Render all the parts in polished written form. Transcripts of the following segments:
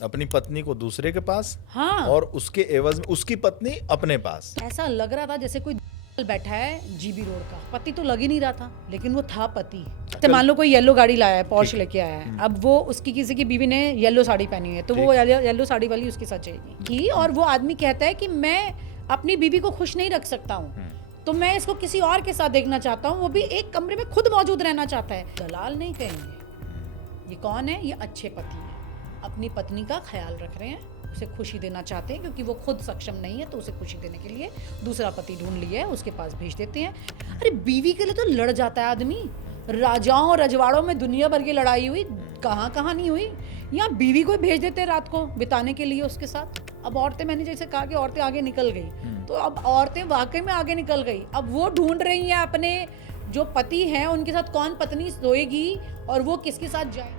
अपनी पत्नी को दूसरे के पास, हाँ। और उसके एवज में उसकी पत्नी अपने पास। ऐसा लग रहा था जैसे कोई बैठा है जीबी रोड का। पति तो लग ही नहीं रहा था, लेकिन वो था पति। तो मान लो कोई येलो गाड़ी लाया है, पॉर्श लेके आया है, अब वो उसकी किसी की बीवी ने येलो साड़ी पहनी है, तो वो येलो साड़ी वाली उसकी साथ जाएगी। और वो आदमी कहता है कि मैं अपनी बीवी को खुश नहीं रख सकता हूँ, तो मैं इसको किसी और के साथ देखना चाहता हूँ, वो भी एक कमरे में खुद मौजूद रहना चाहता है। दलाल नहीं कहेंगे, ये कौन है? ये अच्छे पति हैं, अपनी पत्नी का ख्याल रख रहे हैं, उसे खुशी देना चाहते हैं, क्योंकि वो खुद सक्षम नहीं है, तो उसे खुशी देने के लिए दूसरा पति ढूंढ लिया है, उसके पास भेज देते हैं। अरे बीवी के लिए तो लड़ जाता है आदमी। राजाओं और रजवाड़ों में दुनिया भर की लड़ाई हुई, कहाँ कहाँ नहीं हुई। यहाँ बीवी को भेज देते हैं रात को बिताने के लिए उसके साथ। अब औरतें, मैंने जैसे कहा कि औरतें आगे निकल गई, तो अब औरतें वाकई में आगे निकल गई। अब वो ढूंढ रही हैं अपने जो पति हैं उनके साथ कौन पत्नी सोएगी और वो किसके साथ जाए।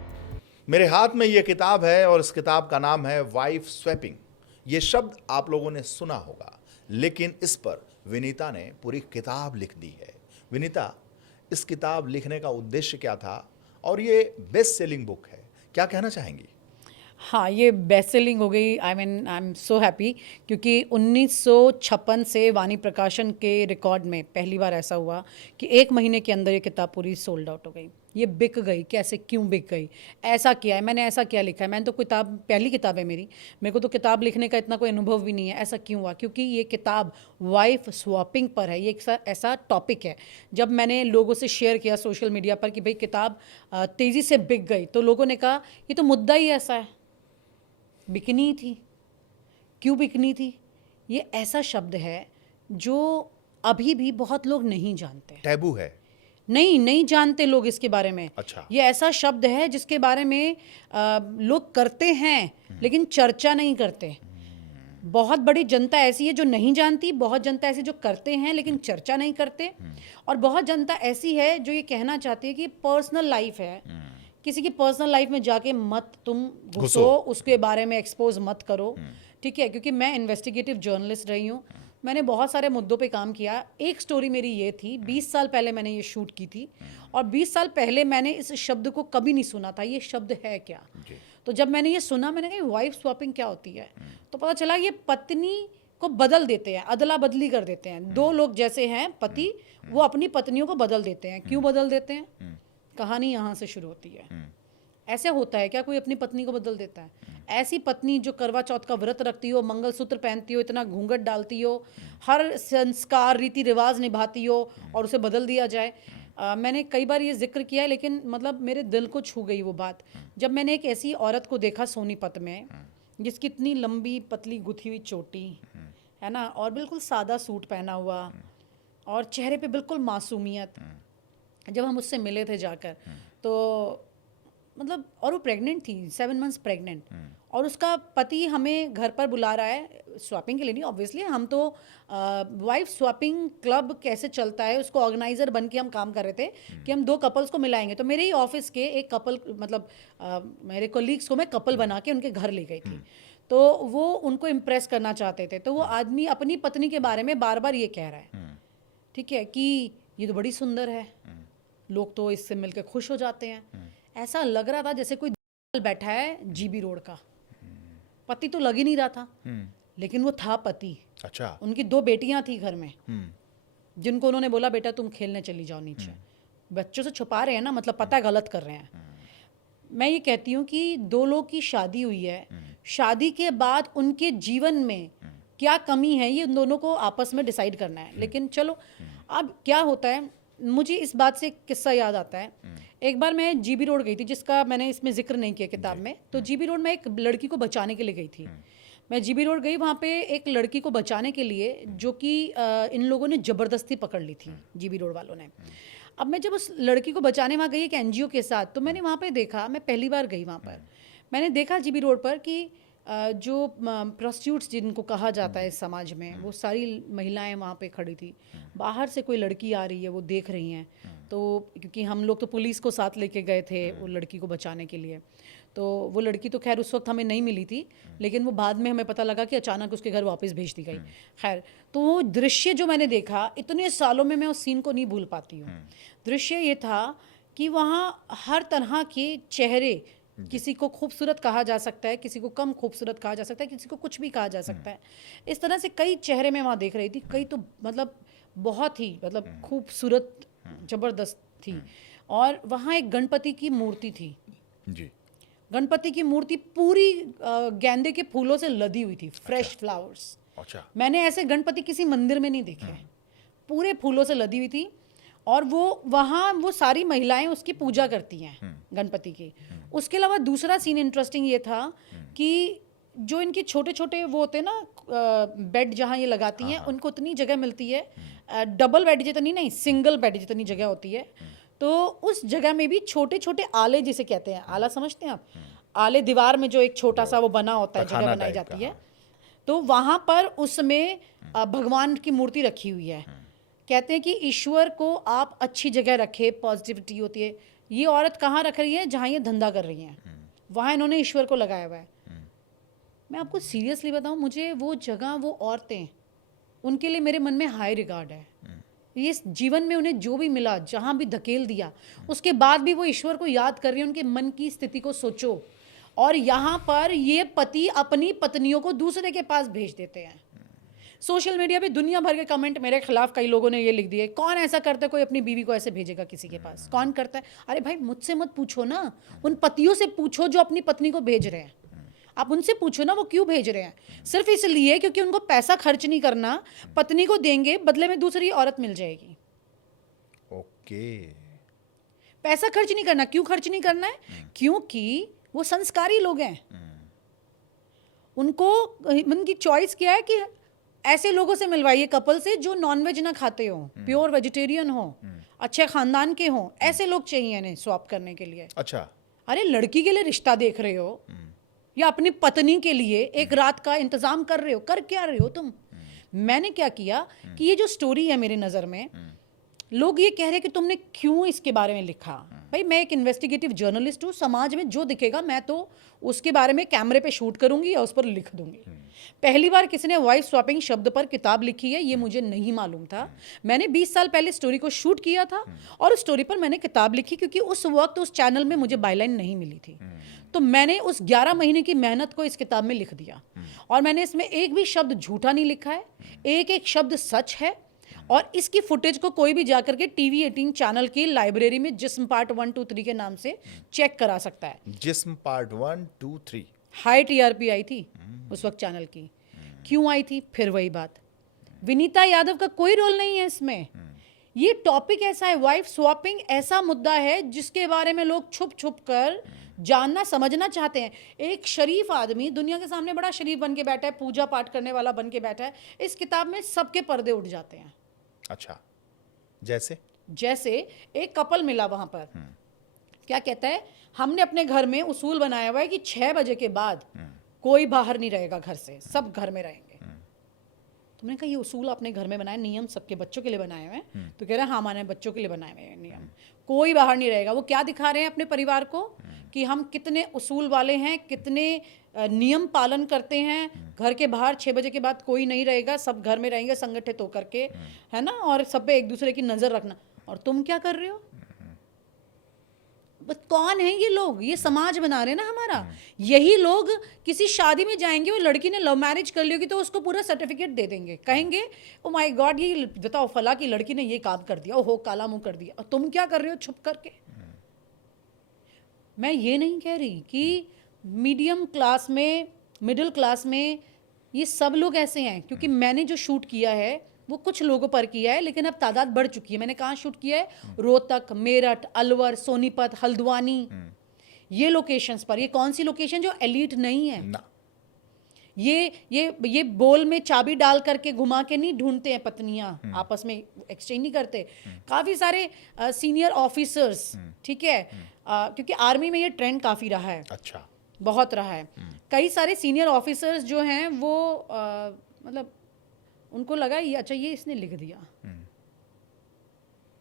मेरे हाथ में ये किताब है और इस किताब का नाम है वाइफ स्वैपिंग। ये शब्द आप लोगों ने सुना होगा, लेकिन इस पर विनीता ने पूरी किताब लिख दी है। विनीता, इस किताब लिखने का उद्देश्य क्या था और ये बेस्ट सेलिंग बुक है, क्या कहना चाहेंगी? हाँ, ये बेस्ट सेलिंग हो गई। आई एम सो हैप्पी, क्योंकि 1956 से वाणी प्रकाशन के रिकॉर्ड में पहली बार ऐसा हुआ कि 1 महीने के अंदर ये किताब पूरी सोल्ड आउट हो गई। ये बिक गई। कैसे, क्यों बिक गई? ऐसा किया है मैंने, ऐसा क्या लिखा है मैंने? तो किताब पहली किताब है मेरी, मेरे को तो किताब लिखने का इतना कोई अनुभव भी नहीं है। ऐसा क्यों हुआ? क्योंकि ये किताब वाइफ स्वैपिंग पर है। ये एक ऐसा टॉपिक है, जब मैंने लोगों से शेयर किया सोशल मीडिया पर कि भाई किताब तेज़ी से बिक गई, तो लोगों ने कहा ये तो मुद्दा ही ऐसा है, बिकनी थी। क्यों बिकनी थी? ये ऐसा शब्द है जो अभी भी बहुत लोग नहीं जानते। टैबू है? नहीं जानते लोग इसके बारे में। अच्छा। ये ऐसा शब्द है जिसके बारे में लोग करते हैं लेकिन चर्चा नहीं करते। बहुत बड़ी जनता ऐसी है जो नहीं जानती, बहुत जनता ऐसी जो करते हैं लेकिन चर्चा नहीं करते, और बहुत जनता ऐसी है जो ये कहना चाहती है कि पर्सनल लाइफ है, किसी की पर्सनल लाइफ में जाके मत तुम घुसो, उसके बारे में एक्सपोज मत करो। ठीक है, क्योंकि मैं इन्वेस्टिगेटिव जर्नलिस्ट रही हूँ, मैंने बहुत सारे मुद्दों पे काम किया। एक स्टोरी मेरी ये थी, 20 साल पहले मैंने ये शूट की थी, और 20 साल पहले मैंने इस शब्द को कभी नहीं सुना था, ये शब्द है क्या। तो जब मैंने ये सुना, मैंने कहा वाइफ स्वैपिंग क्या होती है, तो पता चला ये पत्नी को बदल देते हैं, अदला बदली कर देते हैं। दो लोग जैसे हैं पति, वो अपनी पत्नियों को बदल देते हैं। क्यों बदल देते हैं? कहानी यहाँ से शुरू होती है। ऐसे होता है क्या कोई अपनी पत्नी को बदल देता है? ऐसी पत्नी जो करवा चौथ का व्रत रखती हो, मंगलसूत्र पहनती हो, इतना घूंघट डालती हो, हर संस्कार रीति रिवाज निभाती हो, और उसे बदल दिया जाए। मैंने कई बार ये जिक्र किया है, लेकिन मतलब मेरे दिल को छू गई वो बात, जब मैंने एक ऐसी औरत को देखा सोनीपत में, जिसकी इतनी लंबी पतली गुथी हुई चोटी है ना, और बिल्कुल सादा सूट पहना हुआ, और चेहरे पे बिल्कुल मासूमियत। जब हम उससे मिले थे जाकर, तो मतलब, और वो प्रेग्नेंट थी, 7 मंथ्स प्रेग्नेंट, और उसका पति हमें घर पर बुला रहा है स्वैपिंग के लिए। नहीं, ऑब्वियसली हम तो वाइफ स्वैपिंग क्लब कैसे चलता है, उसको ऑर्गेनाइजर बन के हम काम कर रहे थे कि हम 2 कपल्स को मिलाएंगे। तो मेरे ही ऑफिस के एक कपल, मतलब मेरे कोलीग्स को मैं कपल बना के उनके घर ले गई थी, तो वो उनको इम्प्रेस करना चाहते थे। तो वो आदमी अपनी पत्नी के बारे में बार बार ये कह रहा है, ठीक है, कि ये तो बड़ी सुंदर है, लोग तो इससे मिलकर खुश हो जाते हैं। ऐसा लग रहा था जैसे कोई बैठा है जीबी रोड का। पति तो लग ही नहीं रहा था, लेकिन वो था पति। अच्छा। उनकी 2 बेटियां थी घर में, जिनको उन्होंने बोला बेटा तुम खेलने चली जाओ नीचे। बच्चों से छुपा रहे हैं ना, मतलब पता है गलत कर रहे हैं। मैं ये कहती हूँ कि 2 लोग की शादी हुई है, शादी के बाद उनके जीवन में क्या कमी है, ये उन दोनों को आपस में डिसाइड करना है। लेकिन चलो, अब क्या होता है, मुझे इस बात से किस्सा याद आता है। एक बार मैं जीबी रोड गई थी, जिसका मैंने इसमें जिक्र नहीं किया किताब में। तो जीबी रोड में एक लड़की को बचाने के लिए गई थी। मैं जीबी रोड गई, वहाँ पे एक लड़की को बचाने के लिए, जो कि इन लोगों ने ज़बरदस्ती पकड़ ली थी, जीबी रोड वालों ने। अब मैं जब उस लड़की को बचाने वहाँ गई एक एनजीओ के साथ, तो मैंने वहाँ पे देखा, मैं पहली बार गई वहाँ पर, मैंने देखा जीबी रोड पर कि जो प्रोस्टिट्यूट्स जिनको कहा जाता है इस समाज में, वो सारी महिलाएं वहाँ पे खड़ी थी। बाहर से कोई लड़की आ रही है, वो देख रही हैं। तो क्योंकि हम लोग तो पुलिस को साथ लेके गए थे वो लड़की को बचाने के लिए, तो वो लड़की तो खैर उस वक्त हमें नहीं मिली थी, लेकिन वो बाद में हमें पता लगा कि अचानक उसके घर वापस भेज दी गई। खैर, तो वो दृश्य जो मैंने देखा, इतने सालों में मैं उस सीन को नहीं भूल पाती हूँ। दृश्य ये था कि वहाँ हर तरह के चेहरे किसी को खूबसूरत कहा जा सकता है, किसी को कम खूबसूरत कहा जा सकता है, किसी को कुछ भी कहा जा सकता है। इस तरह से कई चेहरे मैं वहाँ देख रही थी, कई तो मतलब बहुत ही मतलब खूबसूरत जबरदस्त थी। और वहाँ एक गणपति की मूर्ति थी जी। गणपति की मूर्ति पूरी गेंदे के फूलों से लदी हुई थी, फ्रेश फ्लावर्स। अच्छा। मैंने ऐसे गणपति किसी मंदिर में नहीं देखे, पूरे फूलों से लदी हुई थी। और वो वहाँ वो सारी महिलाएं उसकी पूजा करती हैं गणपति की। उसके अलावा दूसरा सीन इंटरेस्टिंग ये था कि जो इनके छोटे छोटे वो होते हैं ना बेड जहाँ ये लगाती हैं, उनको उतनी जगह मिलती है, डबल बेड जितनी नहीं, सिंगल बेड जितनी जगह होती है। तो उस जगह में भी छोटे छोटे आले जिसे कहते हैं, आला समझते हैं आप, आले दीवार में जो एक छोटा सा वो बना होता है, जगह बनाई जाती है, तो वहाँ पर उसमें भगवान की मूर्ति रखी हुई है। कहते हैं कि ईश्वर को आप अच्छी जगह रखे, पॉजिटिविटी होती है। ये औरत कहाँ रख रही है? जहाँ ये धंधा कर रही हैं, वहाँ इन्होंने ईश्वर को लगाया हुआ है। मैं आपको सीरियसली बताऊं, मुझे वो जगह, वो औरतें, उनके लिए मेरे मन में हाई रिगार्ड है। ये जीवन में उन्हें जो भी मिला, जहाँ भी धकेल दिया, उसके बाद भी वो ईश्वर को याद कर रही है। उनके मन की स्थिति को सोचो। और यहाँ पर ये पति अपनी पत्नियों को दूसरे के पास भेज देते हैं। सोशल मीडिया पे दुनिया भर के कमेंट मेरे खिलाफ कई लोगों ने ये लिख दिए, कौन ऐसा करता है, कोई अपनी बीवी को ऐसे भेजेगा किसी के पास? कौन करता है? अरे भाई, मुझसे मत पूछो ना, उन पतियों से पूछो जो अपनी पत्नी को भेज रहे हैं। आप उनसे पूछो ना वो क्यों भेज रहे हैं। सिर्फ इसलिए क्योंकि उनको पैसा खर्च नहीं करना, पत्नी को देंगे, बदले में दूसरी औरत मिल जाएगी। ओके। पैसा खर्च नहीं करना। क्यों खर्च नहीं करना है? क्योंकि वो संस्कारी लोग हैं। उनको उनकी चॉइस क्या है कि ऐसे लोगों से मिलवाइए, कपल से जो नॉनवेज ना खाते हो, प्योर वेजिटेरियन हो, अच्छे खानदान के हो, ऐसे लोग चाहिए इन्हें स्वैप करने के लिए। अच्छा। अरे लड़की के लिए रिश्ता देख रहे हो या अपनी पत्नी के लिए एक रात का इंतजाम कर रहे हो, कर क्या रहे हो तुम? मैंने क्या किया कि ये जो स्टोरी है मेरी नज़र में, लोग ये कह रहे हैं कि तुमने क्यों इसके बारे में लिखा। भाई, मैं एक इन्वेस्टिगेटिव जर्नलिस्ट हूँ। समाज में जो दिखेगा मैं तो उसके बारे में कैमरे पे शूट करूंगी या उस पर लिख दूंगी। पहली बार किसी ने वाइफ स्वैपिंग शब्द पर किताब लिखी है, ये मुझे नहीं मालूम था। मैंने 20 साल पहले स्टोरी को शूट किया था और उस स्टोरी पर मैंने किताब लिखी, क्योंकि उस वक्त उस चैनल में मुझे बायलाइन नहीं मिली थी। तो मैंने उस 11 महीने की मेहनत को इस किताब में लिख दिया। और मैंने इसमें एक भी शब्द झूठा नहीं लिखा है, एक एक शब्द सच है। और इसकी फुटेज को कोई भी जाकर के टीवी 18 चैनल की लाइब्रेरी में जिस्म पार्ट 1, 2, 3 के नाम से चेक करा सकता है। जिस्म पार्ट 1, 2, 3 हाई टीआरपी आई थी उस वक्त चैनल की। क्यों आई थी? फिर वही बात, विनीता यादव का कोई रोल नहीं है इसमें। ये टॉपिक ऐसा है, वाइफ स्वैपिंग ऐसा मुद्दा है जिसके बारे में लोग छुप छुप कर जानना समझना चाहते हैं। एक शरीफ आदमी दुनिया के सामने बड़ा शरीफ बन के बैठा है, पूजा पाठ करने वाला बन के बैठा है, इस किताब में सबके पर्दे उठ जाते हैं। अच्छा। जैसे एक कपल मिला वहां पर, क्या कहता है, हमने अपने घर में उसूल बनाया हुआ है कि 6 बजे के बाद कोई बाहर नहीं रहेगा घर से, सब घर में रहेंगे। तुमने कहा ये उसूल अपने घर में बनाए, नियम सबके बच्चों के लिए बनाए हुए हैं? तो कह रहे हैं हाँ, मैंने बच्चों के लिए बनाए हुए हैं नियम, कोई बाहर नहीं रहेगा। वो क्या दिखा रहे हैं अपने परिवार को कि हम कितने उसूल वाले हैं, कितने नियम पालन करते हैं। घर के बाहर 6 बजे के बाद कोई नहीं रहेगा, सब घर में रहेंगे संगठित होकर के, है ना, और सब पे एक दूसरे की नजर रखना। और तुम क्या कर रहे हो? कौन है ये लोग? ये समाज बना रहे हैं ना हमारा। यही लोग किसी शादी में जाएंगे, वो लड़की ने लव मैरिज कर ली होगी तो उसको पूरा सर्टिफिकेट दे देंगे, कहेंगे ओ माय गॉड, ये बताओ फला की लड़की ने ये काम कर दिया, ओहो काला मुंह कर दिया। और तुम क्या कर रहे हो छुप करके? मैं ये नहीं कह रही कि मीडियम क्लास में, मिडिल क्लास में ये सब लोग ऐसे हैं, क्योंकि मैंने जो शूट किया है वो कुछ लोगों पर किया है, लेकिन अब तादाद बढ़ चुकी है। मैंने कहाँ शूट किया है? रोहतक, मेरठ, अलवर, सोनीपत, हल्द्वानी, ये लोकेशंस पर। ये कौन सी लोकेशन जो एलीट नहीं है ना। ये बोल में चाबी डाल करके घुमा के नहीं ढूंढते हैं पत्नियां, आपस में एक्सचेंज नहीं करते। काफी सारे सीनियर ऑफिसर्स, ठीक है, क्योंकि आर्मी में ये ट्रेंड काफी रहा है। अच्छा। बहुत रहा है। कई सारे सीनियर ऑफिसर्स जो हैं वो मतलब उनको लगा ये अच्छा ये इसने लिख दिया,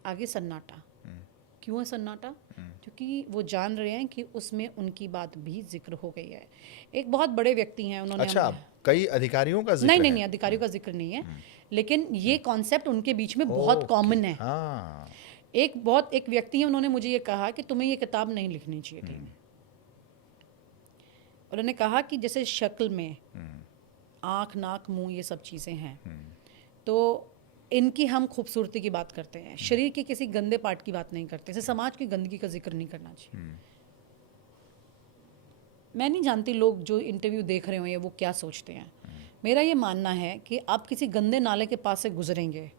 आगे सन्नाटा। क्यों है सन्नाटा? क्योंकि वो जान रहे हैं कि उसमें उनकी बात भी जिक्र हो गई है। एक बहुत बड़े व्यक्ति हैं, उन्होंने अच्छा, कई अधिकारियों का जिक्र नहीं, अधिकारियों का जिक्र नहीं है, लेकिन ये कॉन्सेप्ट उनके बीच में बहुत कॉमन है। हाँ। एक व्यक्ति है, उन्होंने मुझे ये कहा कि तुम्हें ये किताब नहीं लिखनी चाहिए थी। उन्होंने कहा कि जैसे शक्ल में आँख, नाक, मुंह, ये सब चीज़ें हैं, तो इनकी हम खूबसूरती की बात करते हैं, शरीर के किसी गंदे पार्ट की बात नहीं करते, जैसे समाज की गंदगी का जिक्र नहीं करना चाहिए। मैं नहीं जानती लोग जो इंटरव्यू देख रहे हों वो क्या सोचते हैं। मेरा ये मानना है कि आप किसी गंदे नाले के पास से गुजरेंगे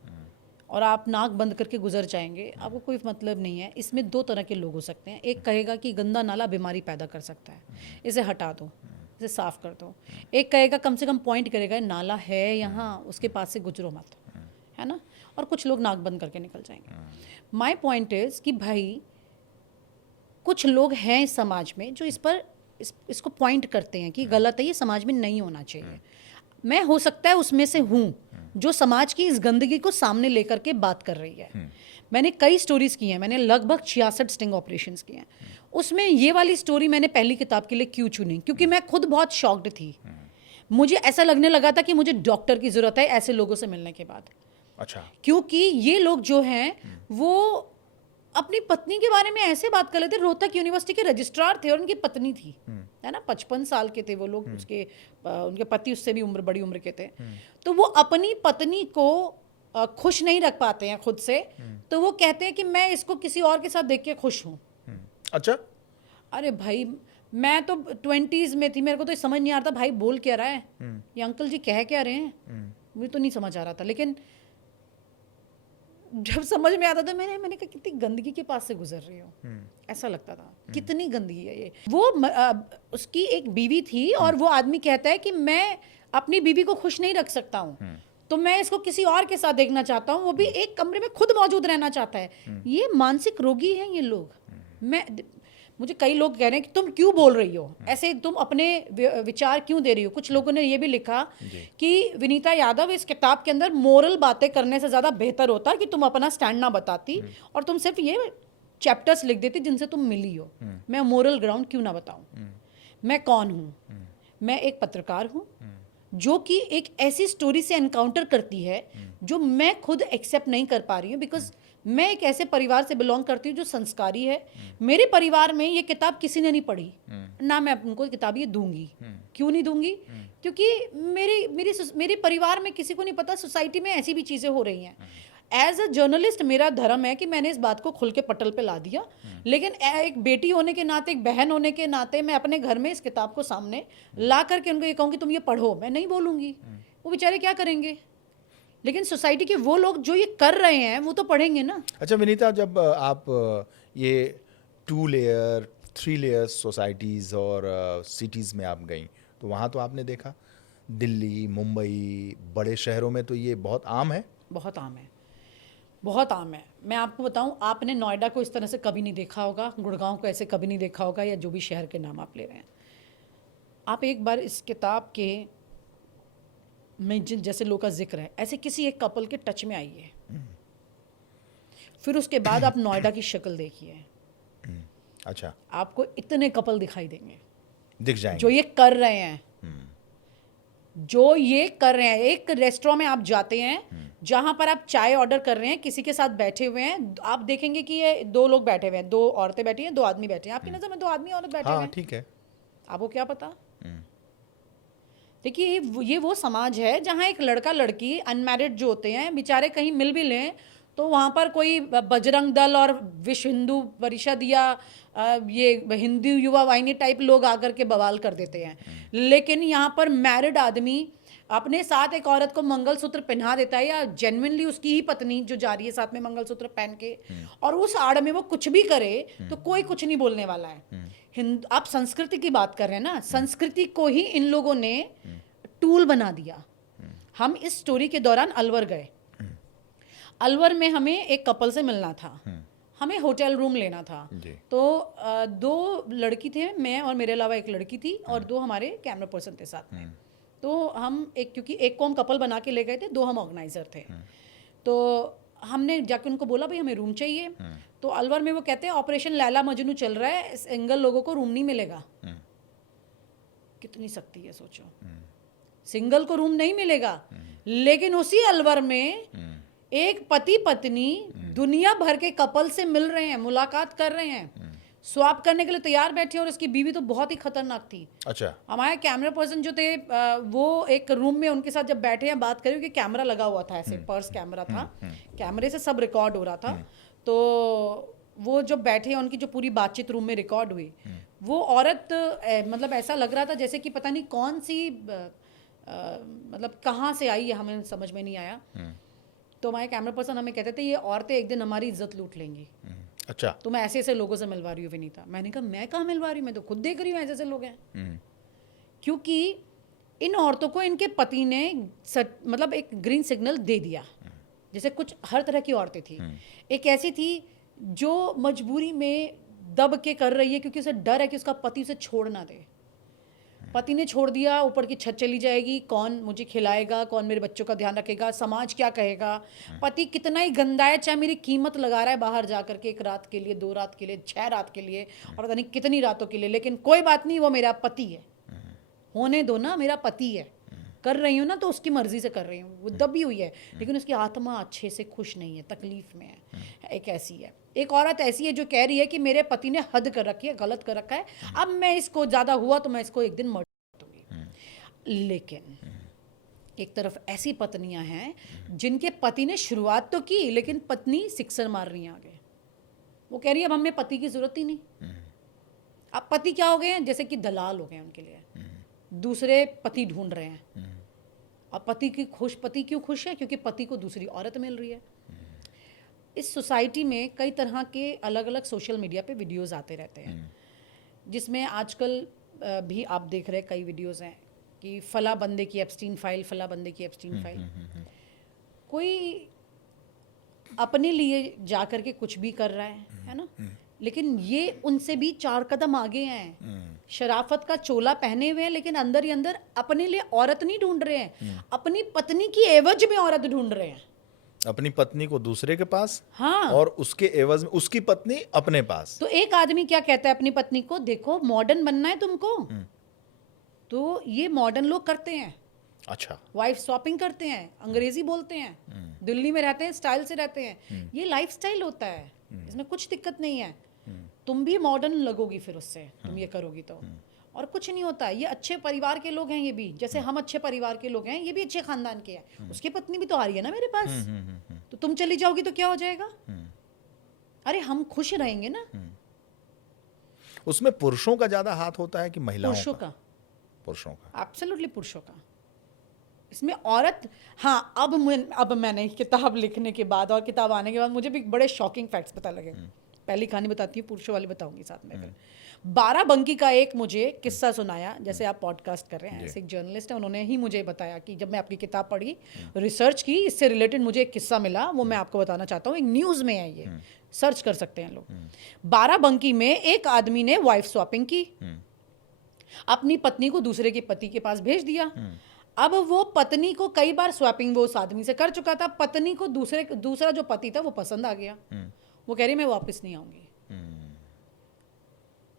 और आप नाक बंद करके गुजर जाएंगे, आपको कोई मतलब नहीं है। इसमें दो तरह के लोग हो सकते हैं। एक कहेगा कि गंदा नाला बीमारी पैदा कर सकता है, इसे हटा दो, इसे साफ कर दो। एक कहेगा, कम से कम पॉइंट करेगा, नाला है यहाँ, उसके पास से गुजरो मत, है ना। और कुछ लोग नाक बंद करके निकल जाएंगे। माई पॉइंट इज़ कि भाई कुछ लोग हैं इस समाज में जो इस पर इसको पॉइंट करते हैं कि गलत है, ये समाज में नहीं होना चाहिए। मैं हो सकता है उसमें से हूँ जो समाज की इस गंदगी को सामने लेकर के बात कर रही है। मैंने कई स्टोरीज की हैं, मैंने लगभग 66 स्टिंग ऑपरेशंस किए हैं। उसमें ये वाली स्टोरी मैंने पहली किताब के लिए क्यों चुनी, क्योंकि मैं खुद बहुत शॉक्ड थी। मुझे ऐसा लगने लगा था कि मुझे डॉक्टर की ज़रूरत है ऐसे लोगों से मिलने के बाद। अच्छा। क्योंकि ये लोग जो हैं वो अपनी पत्नी के बारे में ऐसे बात कर रहे थे। रोहतक यूनिवर्सिटी के रजिस्ट्रार थे और उनकी पत्नी थी, है ना, 55 साल के थे वो लोग। उनके पति उससे भी बड़ी उम्र के थे। तो वो अपनी पत्नी को खुश नहीं रख पाते हैं खुद से, तो वो कहते हैं कि मैं इसको किसी और के साथ देख के खुश हूँ। अच्छा। अरे भाई, मैं तो 20s में थी, मेरे को तो समझ नहीं आ रहा था भाई बोल क्या रहा है ये अंकल जी, कह क्या रहे हैं, मुझे तो नहीं समझ आ रहा था। लेकिन जब समझ में आता था, मैंने कहा कितनी गंदगी के पास से गुजर रही हो, ऐसा लगता था कितनी गंदगी है ये। वो उसकी एक बीवी थी और वो आदमी कहता है कि मैं अपनी बीवी को खुश नहीं रख सकता हूँ, तो मैं इसको किसी और के साथ देखना चाहता हूँ, वो भी एक कमरे में खुद मौजूद रहना चाहता है। ये मानसिक रोगी हैं ये लोग। मुझे कई लोग कह रहे हैं कि तुम क्यों बोल रही हो ऐसे, तुम अपने विचार क्यों दे रही हो। कुछ लोगों ने ये भी लिखा कि विनीता यादव, इस किताब के अंदर मोरल बातें करने से ज़्यादा बेहतर होता कि तुम अपना स्टैंड ना बताती और तुम सिर्फ ये चैप्टर्स लिख देती जिनसे तुम मिली हो। मैं मोरल ग्राउंड क्यों ना बताऊं। मैं कौन हूँ? मैं एक पत्रकार हूँ जो कि एक ऐसी स्टोरी से एनकाउंटर करती है जो मैं खुद एक्सेप्ट नहीं कर पा रही हूँ, बिकॉज मैं एक ऐसे परिवार से बिलोंग करती हूँ जो संस्कारी है। मेरे परिवार में ये किताब किसी ने नहीं पढ़ी, ना मैं उनको किताब ये दूंगी। क्यों नहीं दूंगी? क्योंकि मेरे परिवार में किसी को नहीं पता सोसाइटी में ऐसी भी चीज़ें हो रही हैं। एज अ जर्नलिस्ट मेरा धर्म है कि मैंने इस बात को खुल के पटल पे ला दिया, लेकिन एक बेटी होने के नाते, एक बहन होने के नाते मैं अपने घर में इस किताब को सामने ला करके उनको ये कहूँ कि तुम ये पढ़ो, मैं नहीं बोलूँगी। वो बेचारे क्या करेंगे? लेकिन सोसाइटी के वो लोग जो ये कर रहे हैं वो तो पढ़ेंगे ना। अच्छा विनीता, जब आप ये 2 लेयर 3 लेयर सोसाइटीज़ और सिटीज़ में आप गई, तो वहाँ तो आपने देखा दिल्ली, मुंबई, बड़े शहरों में तो ये बहुत आम है। बहुत आम है, बहुत आम है। मैं आपको बताऊं, आपने नोएडा को इस तरह से कभी नहीं देखा होगा, गुड़गांव को ऐसे कभी नहीं देखा होगा, या जो भी शहर के नाम आप ले रहे हैं। आप एक बार इस किताब के में जैसे लोग का जिक्र है, ऐसे किसी एक कपल के टच में आइए, फिर उसके बाद आप नोएडा की शक्ल देखिए। अच्छा। आपको इतने कपल दिखाई देंगे, दिख जाएंगे, जो ये कर रहे हैं, जो ये कर रहे हैं। एक रेस्टोरेंट में आप जाते हैं जहां पर आप चाय ऑर्डर कर रहे हैं, किसी के साथ बैठे हुए हैं, आप देखेंगे कि ये 2 लोग बैठे हुए हैं, 2 औरतें बैठी हैं, 2 आदमी बैठे हैं। आपकी नजर में 2 आदमी औरत बैठे हुए हाँ हैं, ठीक है, आपको क्या पता? देखिए, ये वो समाज है जहां एक लड़का लड़की अनमैरिड जो होते हैं बेचारे कहीं मिल भी लें तो वहां पर कोई बजरंग दल और विश्व हिंदू परिषद या ये हिंदू युवा वाहिनी टाइप लोग आकर के बवाल कर देते हैं। लेकिन यहाँ पर मैरिड आदमी अपने साथ एक औरत को मंगलसूत्र पहना देता है, या जेन्युइनली उसकी ही पत्नी जो जा रही है साथ में मंगलसूत्र पहन के, और उस आड़ में वो कुछ भी करे तो कोई कुछ नहीं बोलने वाला है। आप संस्कृति की बात कर रहे हैं ना, संस्कृति को ही इन लोगों ने टूल बना दिया। हम इस स्टोरी के दौरान अलवर गए, अलवर में हमें एक कपल से मिलना था, हमें होटल रूम लेना था। तो 2 लड़की थे, मैं और मेरे अलावा एक लड़की थी, और 2 हमारे कैमरा पर्सन थे साथ में। तो हम क्योंकि एक को हम कपल बना के ले गए थे, 2 हम ऑर्गेनाइजर थे। तो हमने जाके उनको बोला भाई हमें रूम चाहिए। तो अलवर में वो कहते हैं ऑपरेशन लैला मजनू चल रहा है, सिंगल लोगों को रूम नहीं मिलेगा। कितनी सख्ती है सोचो, सिंगल को रूम नहीं मिलेगा। लेकिन उसी अलवर में एक पति पत्नी दुनिया भर के कपल से मिल रहे हैं, मुलाकात कर रहे हैं, स्वैप करने के लिए तैयार बैठे और उसकी बीवी तो बहुत ही खतरनाक थी। अच्छा। हमारे कैमरा पर्सन जो थे वो एक रूम में उनके साथ जब बैठे हैं बात करें कि कैमरा लगा हुआ था, ऐसे पर्स कैमरा था, कैमरे से सब रिकॉर्ड हो रहा था। तो वो जो बैठे हैं उनकी जो पूरी बातचीत रूम में रिकॉर्ड हुई, वो औरत मतलब ऐसा लग रहा था जैसे कि पता नहीं कौन सी मतलब कहाँ से आई है, हमें समझ में नहीं आया। तो हमारे कैमरा पर्सन हमें कहते थे ये औरतें एक दिन हमारी इज्जत लूट लेंगी। अच्छा। तो मैं ऐसे ऐसे लोगों से मिलवा रही हूँ विनीता। मैंने कहा मैं कहाँ मिलवा रही हूँ, मैं तो खुद देख रही हूँ ऐसे ऐसे लोग हैं। क्योंकि इन औरतों को इनके पति ने मतलब एक ग्रीन सिग्नल दे दिया। जैसे कुछ हर तरह की औरतें थी, एक ऐसी थी जो मजबूरी में दब के कर रही है क्योंकि उसे डर है कि उसका पति उसे छोड़ ना दे। पति ने छोड़ दिया, ऊपर की छत चली जाएगी, कौन मुझे खिलाएगा, कौन मेरे बच्चों का ध्यान रखेगा, समाज क्या कहेगा, पति कितना ही गंदा है, चाहे मेरी कीमत लगा रहा है बाहर जा करके 1 रात के लिए, 2 रात के लिए, 6 रात के लिए और पता नहीं कितनी रातों के लिए, लेकिन कोई बात नहीं, वो मेरा पति है, होने दो ना, मेरा पति है, कर रही हूँ ना तो उसकी मर्जी से कर रही हूँ। वो दबी हुई है लेकिन उसकी आत्मा अच्छे से खुश नहीं है, तकलीफ में है। एक ऐसी है, एक औरत ऐसी है जो कह रही है कि मेरे पति ने हद कर रखी है, गलत कर रखा है, अब मैं इसको ज़्यादा हुआ तो मैं इसको एक दिन मर दूंगी। लेकिन एक तरफ ऐसी पत्नियां हैं जिनके पति ने शुरुआत तो की लेकिन पत्नी सिक्सर मार रही है आगे। वो कह रही है अब हमें पति की जरूरत ही नहीं। अब पति क्या हो गए हैं, जैसे कि दलाल हो गए हैं उनके लिए, दूसरे पति ढूंढ रहे हैं। और पति क्यों खुश है, क्योंकि पति को दूसरी औरत मिल रही है। इस सोसाइटी में कई तरह के अलग अलग सोशल मीडिया पे वीडियोस आते रहते हैं, जिसमें आजकल भी आप देख रहे हैं कई वीडियोस हैं कि फला बंदे की एप्स्टीन फाइल, फला बंदे की एप्स्टीन फाइल। कोई अपने लिए जा कर के कुछ भी कर रहा है ना, लेकिन ये उनसे भी 4 कदम आगे हैं। शराफत का चोला पहने हुए हैं लेकिन अंदर ही अंदर अपने लिए औरत नहीं ढूंढ रहे हैं, अपनी पत्नी की एवज में औरत ढूंढ रहे हैं। अपनी पत्नी को दूसरे के पास, हाँ, और उसके एवज में उसकी पत्नी अपने पास। तो एक आदमी क्या कहता है अपनी पत्नी को, देखो मॉडर्न बनना है तुमको, तो ये मॉडर्न लोग करते हैं। अच्छा। वाइफ शॉपिंग करते हैं, अंग्रेजी बोलते हैं, दिल्ली में रहते हैं, स्टाइल से रहते हैं। ये लाइफस्टाइल होता है, इसमें कुछ दिक्कत नहीं है। तुम भी मॉडर्न लगोगी फिर उससे, तुम ये करोगी तो, और कुछ नहीं होता है। ये अच्छे परिवार के लोग हैं, ये भी जैसे हम अच्छे परिवार के लोग हैं, ये भी अच्छे खानदान के हैं। उसकी पत्नी भी तो आ रही है ना मेरे पास, तो तुम चली जाओगी तो क्या हो जाएगा? अरे हम खुश रहेंगे ना। उसमें पुरुषों का ज्यादा हाथ होता है कि महिलाओं का? पुरुषों का, एब्सोल्युटली पुरुषों का। इसमें औरत, हाँ, अब मैंने किताब लिखने के बाद और किताब आने के बाद मुझे भी बड़े शॉकिंग फैक्ट्स पता लगे। पहली कहानी बताती हूँ, पुरुषों वाली बताऊंगी साथ में। फिर बाराबंकी का एक मुझे किस्सा सुनाया, जैसे आप पॉडकास्ट कर रहे हैं, ऐसे एक जर्नलिस्ट है, उन्होंने ही मुझे बताया कि जब मैं आपकी किताब पढ़ी, रिसर्च की, इससे रिलेटेड मुझे एक किस्सा मिला, वो मैं आपको बताना चाहता हूँ। एक न्यूज़ में है, ये सर्च कर सकते हैं लोग। बाराबंकी में एक आदमी ने वाइफ स्वैपिंग की, अपनी पत्नी को दूसरे के पति के पास भेज दिया। अब वो पत्नी को कई बार स्वैपिंग वो उस आदमी से कर चुका था, पत्नी को दूसरा जो पति था वो पसंद आ गया। वो कह रही मैं वापस नहीं आऊंगी।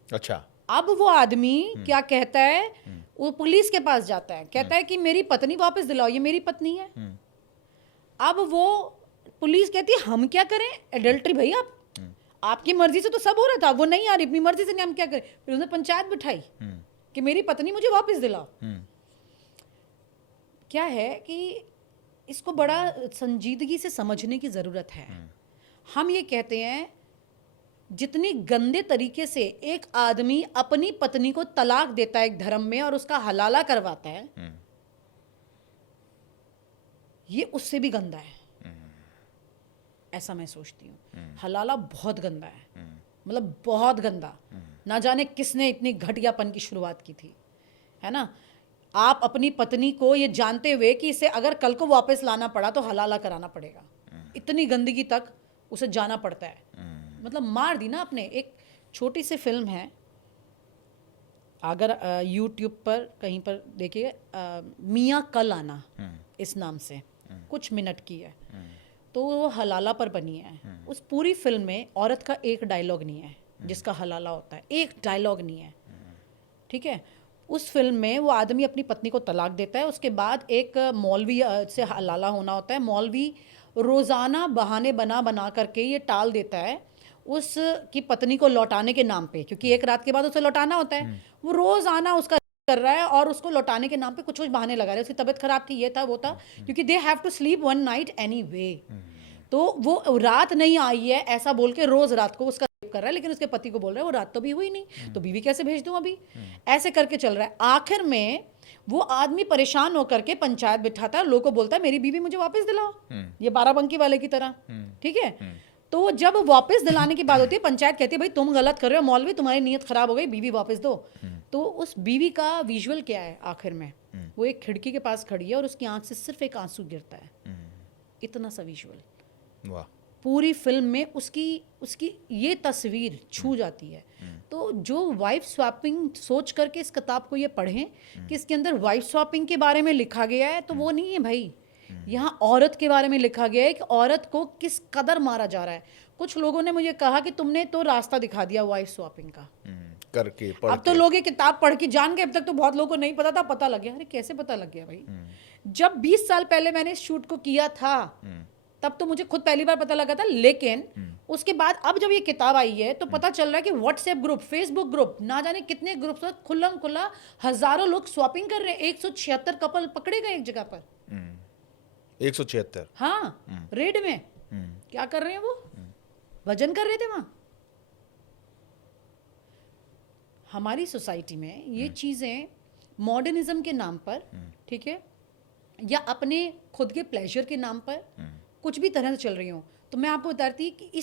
अच्छा। अब वो आदमी क्या कहता है, वो पुलिस के पास जाता है, कहता है कि मेरी पत्नी वापस दिलाओ, ये मेरी पत्नी है। अब वो पुलिस कहती है हम क्या करें, एडल्ट्री भैया, आपकी मर्जी से तो सब हो रहा था, वो नहीं आ रही, अपनी मर्जी से नहीं, हम क्या करें? फिर उसने पंचायत बिठाई कि मेरी पत्नी मुझे वापस दिलाओ। क्या है कि इसको बड़ा संजीदगी से समझने की ज़रूरत है। हम ये कहते हैं जितनी गंदे तरीके से एक आदमी अपनी पत्नी को तलाक देता है एक धर्म में और उसका हलाला करवाता है, ये उससे भी गंदा है, ऐसा मैं सोचती हूँ। हलाला बहुत गंदा है, मतलब बहुत गंदा। ना जाने किसने इतनी घटियापन की शुरुआत की थी, है ना। आप अपनी पत्नी को ये जानते हुए कि इसे अगर कल को वापस लाना पड़ा तो हलाला कराना पड़ेगा, इतनी गंदगी तक उसे जाना पड़ता है। मतलब मार दी ना आपने। एक छोटी सी फिल्म है, अगर यूट्यूब पर कहीं पर देखिए, मियाँ कल आना इस नाम से, कुछ मिनट की है, तो वो हलाला पर बनी है। उस पूरी फिल्म में औरत का एक डायलॉग नहीं है जिसका हलाला होता है, एक डायलॉग नहीं है, ठीक है। उस फिल्म में वो आदमी अपनी पत्नी को तलाक देता है, उसके बाद एक मौलवी से हलाला होना होता है। मौलवी रोज़ाना बहाने बना करके ये टाल देता है। उस की पत्नी को लौटाने के नाम पे, क्योंकि एक रात के बाद उसे लौटाना होता है, वो रोज आना उसका कर रहा है और उसको लौटाने के नाम पे कुछ कुछ बहाने लगा रहे हैं। उसकी तबीयत खराब थी, ये था वो था, क्योंकि they have to sleep one night anyway. तो वो रात नहीं आई है ऐसा बोल के रोज रात को उसका रेप कर रहा है, लेकिन उसके पति को बोल रहा है वो रात तो भी हुई नहीं, तो बीवी कैसे भेज दूं अभी। ऐसे करके चल रहा है। आखिर में वो आदमी परेशान होकर के पंचायत बिठाता है, लोगों को बोलता है मेरी बीवी मुझे वापस दिलाओ, ये बाराबंकी वाले की तरह, ठीक है। तो जब वापस दिलाने की बात होती है, पंचायत कहती है भाई तुम गलत कर रहे हो मौलवी, तुम्हारी नीयत खराब हो गई, बीवी वापस दो। तो उस बीवी का विजुअल क्या है आखिर में, वो एक खिड़की के पास खड़ी है और उसकी आंख से सिर्फ एक आंसू गिरता है, इतना सा विजुअल। वाह। पूरी फिल्म में उसकी उसकी ये तस्वीर छू जाती है। तो जो वाइफ स्वैपिंग सोच करके इस किताब को ये पढ़ें कि इसके अंदर वाइफ स्वैपिंग के बारे में लिखा गया है, तो वो नहीं है भाई, यहाँ औरत के बारे में लिखा गया है कि औरत को किस कदर मारा जा रहा है। कुछ लोगों ने मुझे कहा कि तुमने तो रास्ता दिखा दिया वाइफ स्वैपिंग का करके पढ़ अब तो के। लोग ये किताब पढ़ के जान गए। अब तक तो बहुत लोगों को नहीं पता था, पता लग गया। अरे कैसे पता लग गया भाई? जब 20 साल पहले मैंने इस शूट को किया था तब तो मुझे खुद पहली बार पता लगा था, लेकिन उसके बाद अब जब ये किताब आई है तो पता चल रहा है कि व्हाट्सएप ग्रुप, फेसबुक ग्रुप, ना जाने कितने ग्रुप्स में खुल्लम खुल्ला हजारों लोग स्वैपिंग कर रहे हैं। 176 कपल पकड़े गए एक जगह पर। 176। हाँ, रेड में क्या कर रहे हैं वो? भजन कर रहे थे वहां। हमारी सोसाइटी में ये चीजें मॉडर्निज्म के नाम पर, ठीक है, या अपने खुद के प्लेजर के नाम पर कुछ भी तरह से चल रही हूँ, तो मैं आपको बताती कि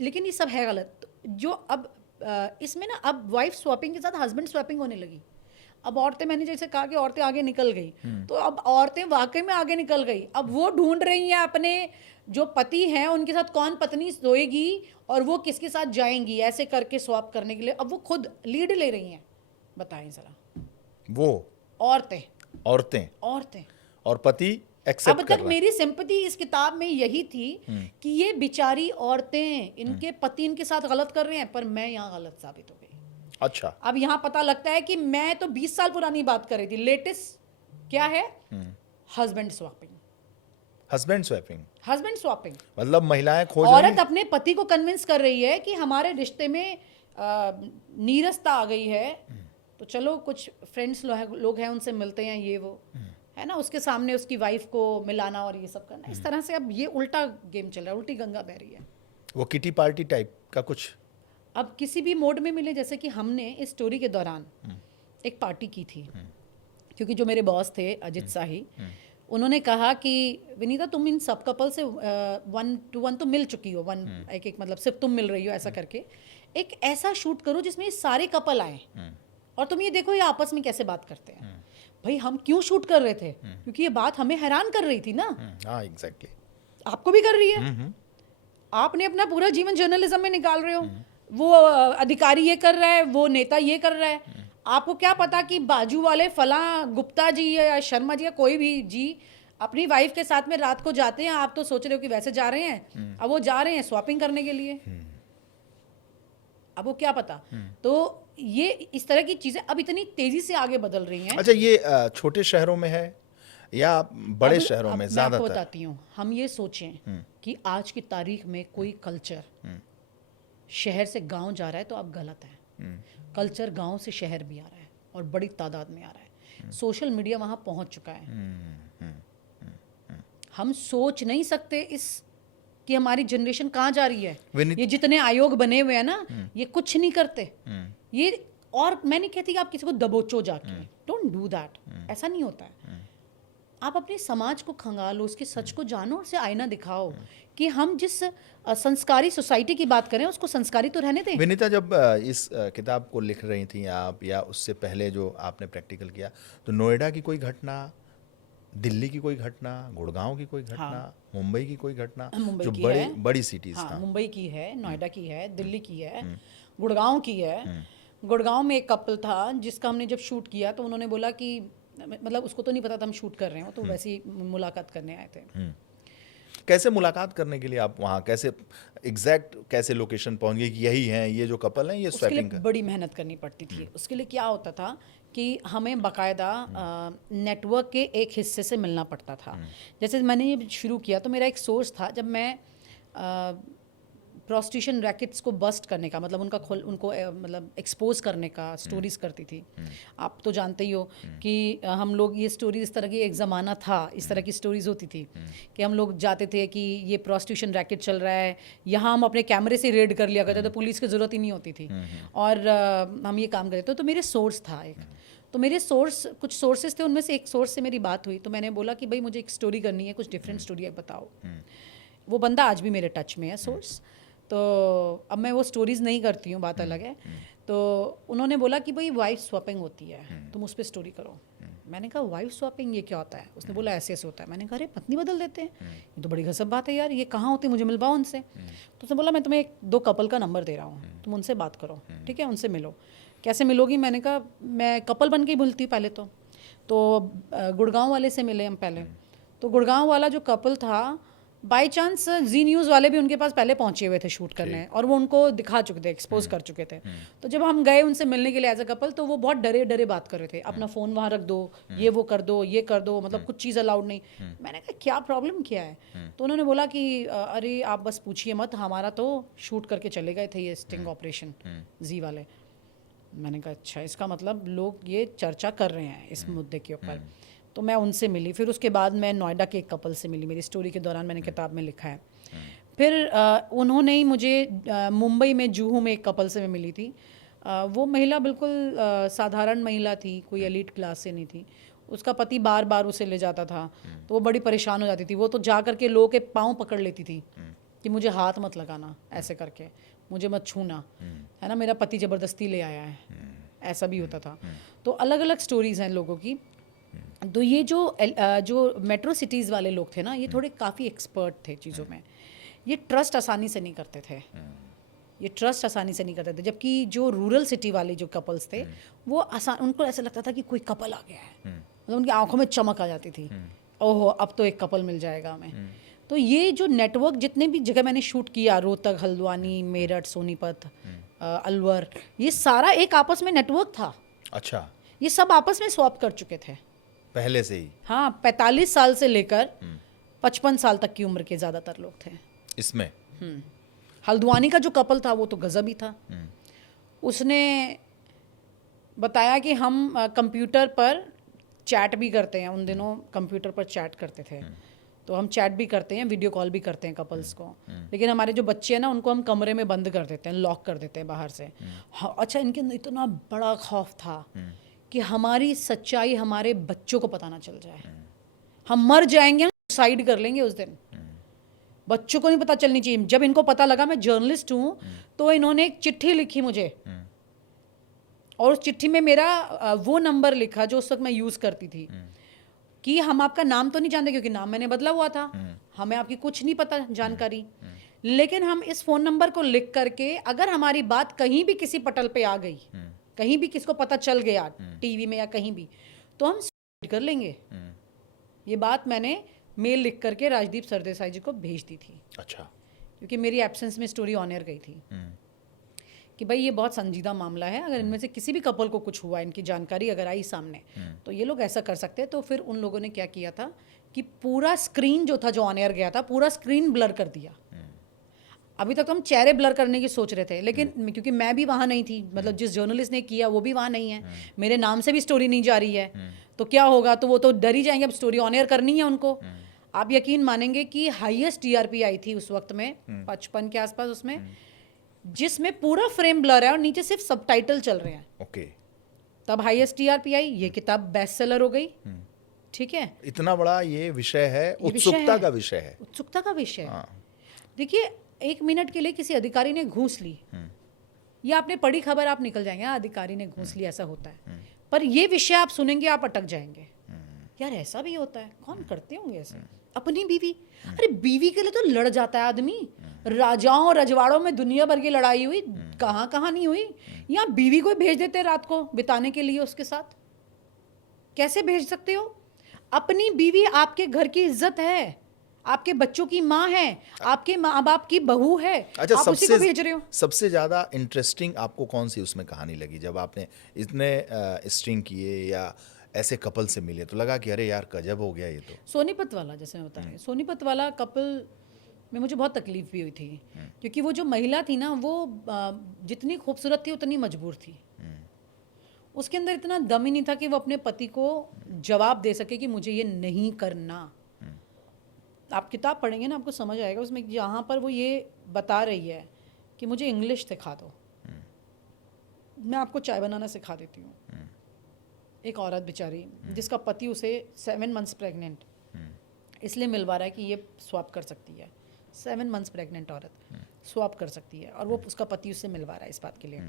लेकिन ये सब है गलत। जो अब इसमें ना अब वाइफ स्वैपिंग के साथ हस्बैंड स्वैपिंग होने लगी। अब औरतें, मैंने जैसे कहा कि औरतें आगे निकल गई, तो अब औरतें वाकई में आगे निकल गई। अब वो ढूंढ रही हैं अपने जो पति हैं उनके साथ कौन पत्नी सोएगी और वो किसके साथ जाएंगी, ऐसे करके स्वैप करने के लिए अब वो खुद लीड ले रही हैं। बताएं जरा। वो औरतें औरतें औरतें और पति अब एक्सेप्ट कर तक रहा है। मेरी सिंपैथी इस किताब में यही थी कि ये बेचारी औरतें, इनके पति इनके साथ गलत कर रहे हैं, पर मैं यहाँ गलत साबित हो गई। अच्छा। अब यहाँ पता लगता है कि मैं तो 20 साल पुरानी बात कर रही थी। लेटेस्ट क्या है? Husband swapping. Husband swapping husband swapping मतलब महिलाएं खोज रही औरत अपने पति को कन्विंस कर रही है कि हमारे रिश्ते में नीरसता आ गई है, तो चलो कुछ फ्रेंड्स लोग हैं उनसे मिलते हैं, ये वो है ना, उसके सामने उसकी वाइफ को मिलाना और ये सब करना। इस तरह से अब ये उल्टा गेम चल रहा है, उल्टी गंगा बह रही है। वो किटी पार्टी टाइप का कुछ। अब किसी भी मोड में मिले, जैसे कि हमने इस स्टोरी के दौरान एक पार्टी की थी, क्योंकि जो मेरे बॉस थे अजित शाही, उन्होंने कहा कि विनीता तुम इन सब कपल से 1 to 1 तो मिल चुकी हो, एक मतलब सिर्फ तुम मिल रही हो, ऐसा करके एक ऐसा शूट करो जिसमें ये सारे कपल आए और तुम ये देखो ये आपस में कैसे बात करते हैं। भाई हम क्यों शूट कर रहे थे? क्योंकि ये बात हमें हैरान कर रही थी ना। हाँ एग्जैक्टली। आपको भी कर रही है। आपने अपना पूरा जीवन जर्नलिज्म में निकाल रहे हो, वो अधिकारी ये कर रहा है, वो नेता ये कर रहा है। आपको क्या पता कि बाजू वाले फला गुप्ता जी या शर्मा जी या कोई भी जी अपनी वाइफ के साथ में रात को जाते हैं, आप तो सोच रहे हो कि वैसे जा रहे हैं, अब वो जा रहे हैं स्वैपिंग करने के लिए। अब वो क्या पता। तो ये इस तरह की चीजें अब इतनी तेजी से आगे बदल रही हैं। अच्छा, ये छोटे शहरों में है या बड़े शहरों में मैं आपको ज्यादातर? बताती हूँ। हम ये सोचें कि आज की तारीख में कोई कल्चर शहर से गांव जा रहा है तो अब गलत है। कल्चर गांव से शहर भी आ रहा है और बड़ी तादाद में आ रहा है। सोशल मीडिया वहां पहुंच चुका है। हम सोच नहीं सकते इस कि हमारी जनरेशन कहाँ जा रही है। ये जितने आयोग बने हुए हैं ना, ये कुछ नहीं करते ये। और मैं नहीं कहती कि आप किसी को दबोचो जाके, डोंट डू दैट, ऐसा नहीं होता है। आप अपने समाज को खंगालो, उसके सच को जानो, उसे आईना दिखाओ कि हम जिस संस्कारी सोसाइटी की बात करें उसको संस्कारी तो रहने दें। विनीता, जब इस किताब को लिख रही थी आप, या उससे पहले जो आपने प्रैक्टिकल किया, तो नोएडा की कोई घटना, दिल्ली की कोई घटना, गुड़गांव की कोई घटना, मुंबई की कोई घटना, मुंबई जो की बड़ी है। बड़ी सिटीज? हाँ, मुंबई की है, नोएडा की है, दिल्ली की है, गुड़गांव की है। गुड़गांव में एक कपल था जिसका हमने जब शूट किया तो उन्होंने बोला कि मतलब उसको तो नहीं पता था हम शूट कर रहे हैं, तो वैसे ही मुलाकात करने आए थे। कैसे मुलाकात करने के लिए आप वहाँ कैसे एग्जैक्ट कैसे लोकेशन पहुँच गए कि यही हैं ये जो कपल हैं, ये उसके लिए स्वैपिंग कर? बड़ी मेहनत करनी पड़ती थी। उसके लिए क्या होता था कि हमें बाकायदा नेटवर्क के एक हिस्से से मिलना पड़ता था। जैसे मैंने ये शुरू किया तो मेरा एक सोर्स था, जब मैं प्रोस्टिट्यूशन रैकेट्स को बस्ट करने का, मतलब उनको मतलब एक्सपोज करने का स्टोरीज करती थी। आप तो जानते ही हो कि हम लोग ये स्टोरीज, इस तरह की एक ज़माना था, इस तरह की स्टोरीज होती थी कि हम लोग जाते थे कि ये प्रोस्टिट्यूशन रैकेट चल रहा है, यहाँ हम अपने कैमरे से रेड कर लिया करते, तो पुलिस की ज़रूरत ही नहीं होती थी और हम ये काम करते तो मेरे सोर्स था एक, तो मेरे कुछ सोर्सेज थे, उनमें से एक सोर्स से मेरी बात हुई, तो मैंने बोला कि भाई मुझे एक स्टोरी करनी है, कुछ डिफरेंट स्टोरी बताओ। वो बंदा आज भी मेरे टच में है, सोर्स। तो अब मैं वो स्टोरीज़ नहीं करती हूँ, बात अलग है। तो उन्होंने बोला कि भाई वाइफ स्वैपिंग होती है, तुम उस पर स्टोरी करो। मैंने कहा वाइफ स्वैपिंग ये क्या होता है? उसने बोला ऐसे ऐसे होता है। मैंने कहा अरे पत्नी बदल देते हैं, ये तो बड़ी गजब बात है यार, ये कहाँ होती है, मुझे मिलवाओ उनसे। तो उसने बोला मैं तुम्हें दो कपल का नंबर दे रहा हूँ, तुम उनसे बात करो, ठीक है, उनसे मिलो। कैसे मिलोगी? मैंने कहा मैं कपल बन के ही मिलती हूँ पहले तो गुड़गांव वाले से मिले हम पहले। तो गुड़गांव वाला जो कपल था, बाय चांस जी न्यूज़ वाले भी उनके पास पहले पहुंचे हुए थे शूट करने, और वो उनको दिखा चुके थे, एक्सपोज कर चुके थे। तो जब हम गए उनसे मिलने के लिए एज अ कपल, तो वो बहुत डरे डरे बात कर रहे थे, अपना फ़ोन वहाँ रख दो, ये वो कर दो, ये कर दो, मतलब कुछ चीज़ अलाउड नहीं। मैंने कहा क्या प्रॉब्लम क्या है? तो उन्होंने बोला कि अरे आप बस पूछिए मत, हमारा तो शूट करके चले गए थे ये स्टिंग ऑपरेशन जी वाले। मैंने कहा अच्छा, इसका मतलब लोग ये चर्चा कर रहे हैं इस मुद्दे के ऊपर। तो मैं उनसे मिली, फिर उसके बाद मैं नोएडा के एक कपल से मिली, मेरी स्टोरी के दौरान मैंने किताब में लिखा है। फिर उन्होंने ही मुझे मुंबई में जुहू में एक कपल से मैं मिली थी। वो महिला बिल्कुल साधारण महिला थी, कोई एलीट क्लास से नहीं थी। उसका पति बार बार उसे ले जाता था, तो वो बड़ी परेशान हो जाती थी। वो तो जा करके लोगों के पाँव पकड़ लेती थी कि मुझे हाथ मत लगाना, ऐसे करके मुझे मत छूना, है ना, मेरा पति ज़बरदस्ती ले आया है, ऐसा भी होता था। तो अलग अलग स्टोरीज़ हैं लोगों की। तो ये जो मेट्रो सिटीज़ वाले लोग थे ना, ये थोड़े काफ़ी एक्सपर्ट थे चीज़ों में। ये ट्रस्ट आसानी से नहीं करते थे, जबकि जो रूरल सिटी वाले जो कपल्स थे, वो उनको ऐसा लगता था कि कोई कपल आ गया है, मतलब उनकी आंखों में चमक आ जाती थी, ओहो अब तो एक कपल मिल जाएगा हमें। तो ये जो नेटवर्क, जितने भी जगह मैंने शूट किया, रोहतक, हल्द्वानी, मेरठ, सोनीपत, अलवर, ये सारा एक आपस में नेटवर्क था। अच्छा, ये सब आपस में स्वैप कर चुके थे पहले से ही। हाँ, 45 साल से लेकर 55 साल तक की उम्र के ज़्यादातर लोग थे इसमें। हल्द्वानी का जो कपल था वो तो गजब ही था। उसने बताया कि हम कंप्यूटर पर चैट भी करते हैं, उन दिनों कंप्यूटर पर चैट करते थे, तो हम चैट भी करते हैं, वीडियो कॉल भी करते हैं कपल्स को, लेकिन हमारे जो बच्चे हैं ना, उनको हम कमरे में बंद कर देते हैं, लॉक कर देते हैं बाहर से। हाँ, अच्छा, इनके अंदर इतना बड़ा खौफ था कि हमारी सच्चाई हमारे बच्चों को पता ना चल जाए, हम मर जाएंगे, सुसाइड कर लेंगे उस दिन, बच्चों को नहीं पता चलनी चाहिए। जब इनको पता लगा मैं जर्नलिस्ट हूँ, तो इन्होंने एक चिट्ठी लिखी मुझे, और उस चिट्ठी में मेरा वो नंबर लिखा जो उस वक्त मैं यूज़ करती थी, कि हम आपका नाम तो नहीं जानते, क्योंकि नाम मैंने बदला हुआ था, हमें आपकी कुछ नहीं पता जानकारी, लेकिन हम इस फ़ोन नंबर को लिख करके, अगर हमारी बात कहीं भी किसी पटल पे आ गई, कहीं भी किसको पता चल गया, टीवी में या कहीं भी, तो हम सुसाइड कर लेंगे। ये बात मैंने मेल लिख करके राजदीप सरदेसाई जी को भेज दी थी। अच्छा, क्योंकि मेरी एब्सेंस में स्टोरी ऑन एयर गई थी कि भाई ये बहुत संजीदा मामला है, अगर इनमें से किसी भी कपल को कुछ हुआ, इनकी जानकारी अगर आई सामने, तो ये लोग ऐसा कर सकते हैं। तो फिर उन लोगों ने क्या किया था कि पूरा स्क्रीन जो था, जो ऑन एयर गया था, पूरा स्क्रीन ब्लर कर दिया। अभी तक तो हम चेहरे ब्लर करने की सोच रहे थे, लेकिन क्योंकि मैं भी वहाँ नहीं थी, मतलब जिस जर्नलिस्ट ने किया वो भी वहाँ नहीं है, मेरे नाम से भी स्टोरी नहीं जा रही है, तो क्या होगा, तो वो तो डर ही जाएंगे, अब स्टोरी ऑन एयर करनी है उनको। आप यकीन मानेंगे कि हाईएस्ट टीआरपी आई थी उस वक्त में 55 के आसपास, उसमें जिसमें पूरा फ्रेम ब्लर है और नीचे सिर्फ सबटाइटल चल रहे हैं। ओके, तब हाईएस्ट टीआरपी आई, ये किताब बेस्ट सेलर हो गई। ठीक है, इतना बड़ा ये विषय है, उत्सुकता का विषय है, उत्सुकता का विषय। देखिए, 1 मिनट के लिए किसी अधिकारी ने घूस ली, या आपने पढ़ी खबर, आप निकल जाएंगे, अधिकारी ने घूस ली, ऐसा होता है। पर ये विषय आप सुनेंगे, आप अटक जाएंगे, यार ऐसा भी होता है, कौन करते होंगे ऐसे। अपनी बीवी, अरे बीवी के लिए तो लड़ जाता है आदमी, राजाओं और रजवाड़ों में दुनिया भर की लड़ाई हुई, कहाँ कहाँ नहीं हुई। यहाँ बीवी को भेज देते हैं रात को बिताने के लिए उसके साथ, कैसे भेज सकते हो? अपनी बीवी आपके घर की इज्जत है, आपके बच्चों की माँ है, आपके माँ बाप की बहू है, अच्छा, आप उसी को भेज रहे हो। सबसे ज्यादा इंटरेस्टिंग आपको कौन सी उसमें कहानी लगी, जब आपने इतने स्ट्रिंग किए या ऐसे कपल से मिले तो लगा कि अरे यार गजब हो गया ये तो? सोनीपत वाला, जैसे मैं बता रही हूँ, सोनीपत वाला कपल में मुझे बहुत तकलीफ भी हुई थी, क्योंकि वो जो महिला थी ना वो जितनी खूबसूरत थी उतनी मजबूर थी। उसके अंदर इतना दम ही नहीं था कि वो अपने पति को जवाब दे सके कि मुझे ये नहीं करना। आप किताब पढ़ेंगे ना आपको समझ आएगा, उसमें यहाँ पर वो ये बता रही है कि मुझे इंग्लिश सिखा दो, मैं आपको चाय बनाना सिखा देती हूँ। एक औरत बेचारी जिसका पति उसे 7 मंथ्स प्रेग्नेंट इसलिए मिलवा रहा है कि ये स्वैप कर सकती है। 7 मंथ्स प्रेग्नेंट औरत स्वैप कर सकती है और वो उसका पति उससे मिलवा रहा है इस बात के लिए।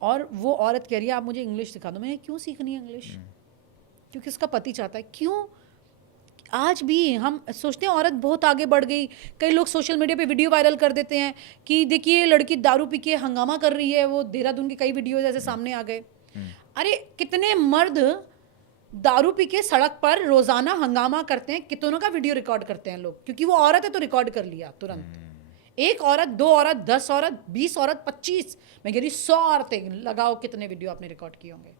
और वो औरत कह रही है आप मुझे इंग्लिश सिखा दो। मैंने क्यों सीखनी है इंग्लिश? क्योंकि उसका पति चाहता है। क्यों? आज भी हम सोचते हैं औरत बहुत आगे बढ़ गई। कई लोग सोशल मीडिया पे वीडियो वायरल कर देते हैं कि देखिए लड़की दारू पी के हंगामा कर रही है। वो देहरादून के कई वीडियो ऐसे सामने आ गए। अरे कितने मर्द दारू पी के सड़क पर रोजाना हंगामा करते हैं, कितनों का वीडियो रिकॉर्ड करते हैं लोग, क्योंकि वो औरत है तो रिकॉर्ड कर लिया तुरंत। एक औरत, 2 औरत, 10 औरत, 20 औरत, 25, मैं कह रही 100 औरतें लगाओ कितने वीडियो आपने रिकॉर्ड किए होंगे।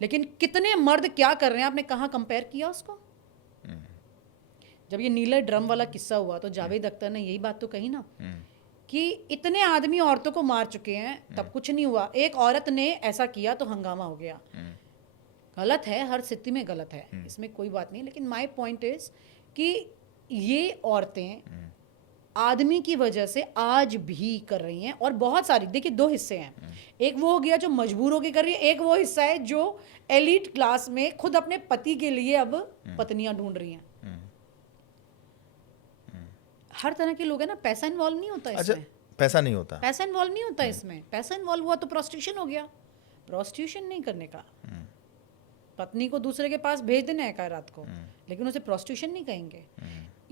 लेकिन कितने मर्द क्या कर रहे हैं आपने कहाँ कंपेयर किया उसको? जब ये नीले ड्रम वाला किस्सा हुआ तो जावेद अख्तर ने यही बात तो कही ना कि इतने आदमी औरतों को मार चुके हैं तब कुछ नहीं हुआ, एक औरत ने ऐसा किया तो हंगामा हो गया। गलत है, हर स्थिति में गलत है, इसमें कोई बात नहीं। लेकिन माय पॉइंट इज कि ये औरतें आदमी की वजह से आज भी कर रही हैं। और बहुत सारी, देखिए 2 हिस्से हैं। एक वो हो गया जो मजबूर होकर कर रही है, एक वो हिस्सा है जो एलीट क्लास में खुद अपने पति के लिए अब पत्नियां ढूंढ रही हैं। हर तरह के लोग हैं ना। पैसा इन्वॉल्व नहीं होता इसमें। अच्छा, पैसा नहीं होता? पैसा इन्वॉल्व नहीं होता इसमें। पैसा इन्वॉल्व हुआ तो प्रोस्टिट्यूशन हो गया। प्रोस्टिट्यूशन नहीं करने का। पत्नी को दूसरे के पास भेज देना है रात को, लेकिन उसे प्रोस्टिट्यूशन नहीं कहेंगे।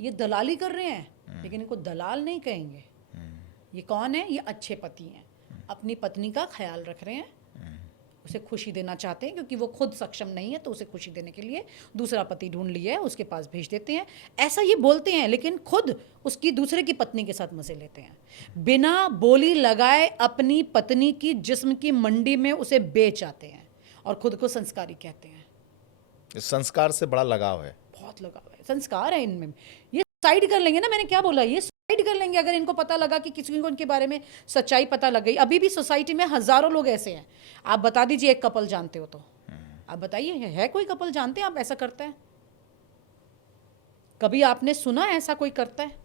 ये दलाली कर रहे हैं लेकिन इनको दलाल नहीं कहेंगे। ये कौन है? ये अच्छे पति हैं, अपनी पत्नी का ख्याल रख रहे हैं, उसे खुशी देना चाहते हैं, क्योंकि वो खुद सक्षम नहीं है तो उसे खुशी देने के लिए दूसरा पति ढूंढ लिया है, उसके पास भेज देते हैं। ऐसा ये बोलते हैं लेकिन खुद उसकी दूसरे की पत्नी के साथ मजे लेते हैं। बिना बोली लगाए अपनी पत्नी की जिस्म की मंडी में उसे बेच आते हैं और खुद को संस्कारी कहते हैं। इस संस्कार से बड़ा लगाव है। बहुत लगाव है, संस्कार है इनमें। ये साइड कर लेंगे ना, मैंने क्या बोला, ये साइड कर लेंगे अगर इनको पता लगा कि किसी को उनके बारे में सच्चाई पता लग गई। अभी भी सोसाइटी में हजारों लोग ऐसे हैं। आप बता दीजिए एक कपल जानते हो तो आप बताइए, है कोई कपल जानते हैं आप ऐसा करता है? कभी आपने सुना ऐसा कोई करता है?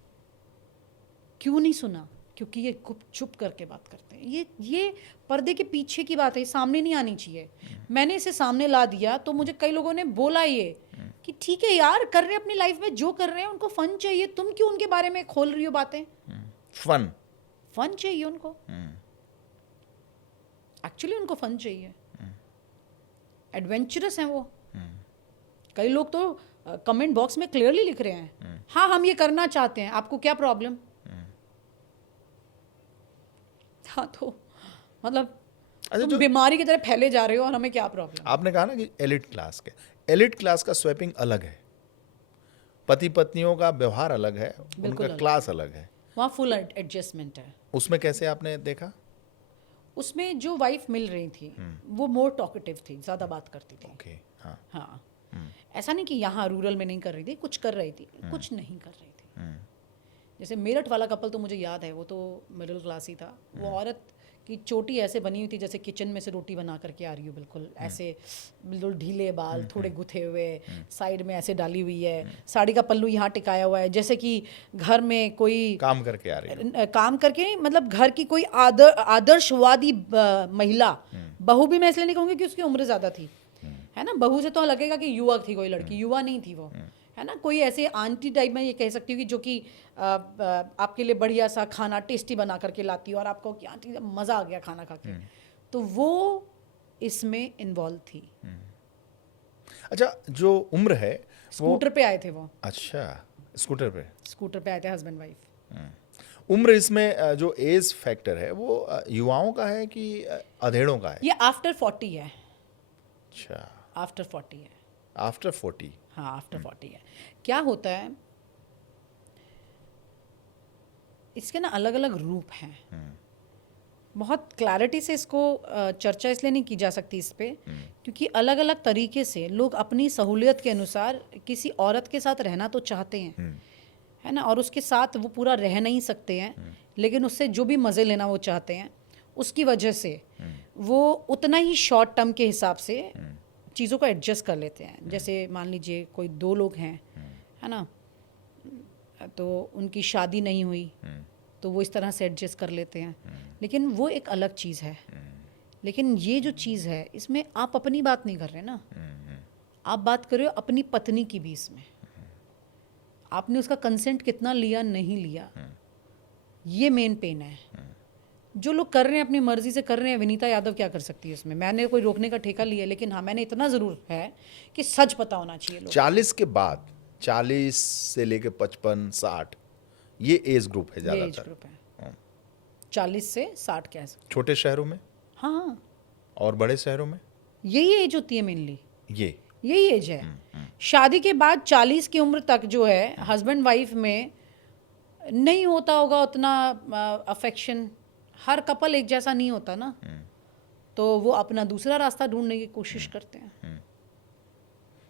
क्यों नहीं सुना? क्योंकि ये चुप करके बात करते हैं। ये पर्दे के पीछे की बात है, सामने नहीं आनी चाहिए। मैंने इसे सामने ला दिया तो मुझे कई लोगों ने बोला ये कि ठीक है यार, कर रहे हैं अपनी लाइफ में जो कर रहे हैं, उनको फन चाहिए, तुम क्यों उनके बारे में खोल रही हो बातें? फन चाहिए उनको, एक्चुअली उनको फन चाहिए, एडवेंचरस हैं वो। कई लोग तो कमेंट बॉक्स में क्लियरली लिख रहे हैं हाँ हम ये करना चाहते हैं, आपको क्या प्रॉब्लम? हाँ तो मतलब तुम बीमारी की तरह फैले जा रहे हो और हमें क्या प्रॉब्लम? आपने कहा ना कि एलिट क्लास का स्वैपिंग अलग है, पति पत्नियों का व्यवहार अलग है, उनका क्लास अलग है। वहाँ फुल एडजस्टमेंट है। उसमें कैसे आपने देखा? उसमें जो वाइफ मिल रही थी वो मोर टॉकेटिव थी, ज़्यादा बात करती थी। ओके, हाँ हाँ। ऐसा नहीं कि यहाँ रूरल में नहीं कर रही थी, कुछ कर रही थी, कुछ नहीं कर रही थी। जैसे मेरठ वाला कपल तो मुझे याद है, वो तो मिडिल क्लास ही था। वो औरत की चोटी ऐसे बनी हुई थी जैसे किचन में से रोटी बना करके आ रही हो, बिल्कुल ऐसे, बिल्कुल ढीले बाल, थोड़े गुथे हुए, साइड में ऐसे डाली हुई है, साड़ी का पल्लू यहाँ टिकाया हुआ है, जैसे कि घर में कोई काम करके आ रही है। काम करके, मतलब घर की कोई आदर्शवादी महिला। बहू भी मैं इसलिए नहीं कहूँगी कि उसकी उम्र ज़्यादा थी, है ना। बहू से तो लगेगा कि युवक थी कोई लड़की, युवा नहीं थी वो, है ना। कोई ऐसे आंटी टाइप में ये कह सकती हूँ कि जो कि आपके लिए बढ़िया सा खाना टेस्टी बना करके लाती है और आपको कि आंटी मज़ा आ गया खाना खा के, तो वो इसमें इन्वॉल्व थी। अच्छा, जो उम्र है स्कूटर पे आए थे वो। अच्छा, स्कूटर पे आए थे हस्बैंड वाइफ। उम्र इसमें जो एज फैक्टर है वो युवाओं का है कि अधेड़ों का है? ये आफ्टर 40 है। अच्छा, आफ्टर 40 है। आफ्टर 40? हाँ, आफ्टर 40 है। क्या होता है, इसके ना अलग अलग रूप हैं। बहुत क्लैरिटी से इसको चर्चा इसलिए नहीं की जा सकती इस पे, क्योंकि अलग अलग तरीके से लोग अपनी सहूलियत के अनुसार किसी औरत के साथ रहना तो चाहते हैं, है ना, और उसके साथ वो पूरा रह नहीं सकते हैं, लेकिन उससे जो भी मज़े लेना वो चाहते हैं, उसकी वजह से वो उतना ही शॉर्ट टर्म के हिसाब से चीज़ों को एडजस्ट कर लेते हैं। जैसे मान लीजिए कोई 2 लोग हैं, है ना, तो उनकी शादी नहीं हुई तो वो इस तरह से एडजस्ट कर लेते हैं, लेकिन वो एक अलग चीज़ है। लेकिन ये जो चीज़ है इसमें आप अपनी बात नहीं कर रहे ना, आप बात कर रहे हो अपनी पत्नी की भी। इसमें आपने उसका कंसेंट कितना लिया, नहीं लिया, ये मेन पेन है। जो लोग कर रहे हैं अपनी मर्जी से कर रहे हैं, विनीता यादव क्या कर सकती है इसमें? मैंने कोई रोकने का ठेका लिया, लेकिन हाँ मैंने इतना ज़रूर है कि सच पता होना चाहिए लोगों 40 के बाद, 40 से लेके 55 60 ये एज ग्रुप है को। ये एज ज़्यादातर। ग्रुप है 40 से 60 कह सकते। छोटे शहरों में हाँ, और बड़े शहरों में यही एज होती है मेनली, ये यही एज है। शादी के बाद 40 की उम्र तक जो है हस्बैंड वाइफ में नहीं होता होगा उतना अफेक्शन। हर कपल एक जैसा नहीं होता ना, तो वो अपना दूसरा रास्ता ढूंढने की कोशिश करते हैं।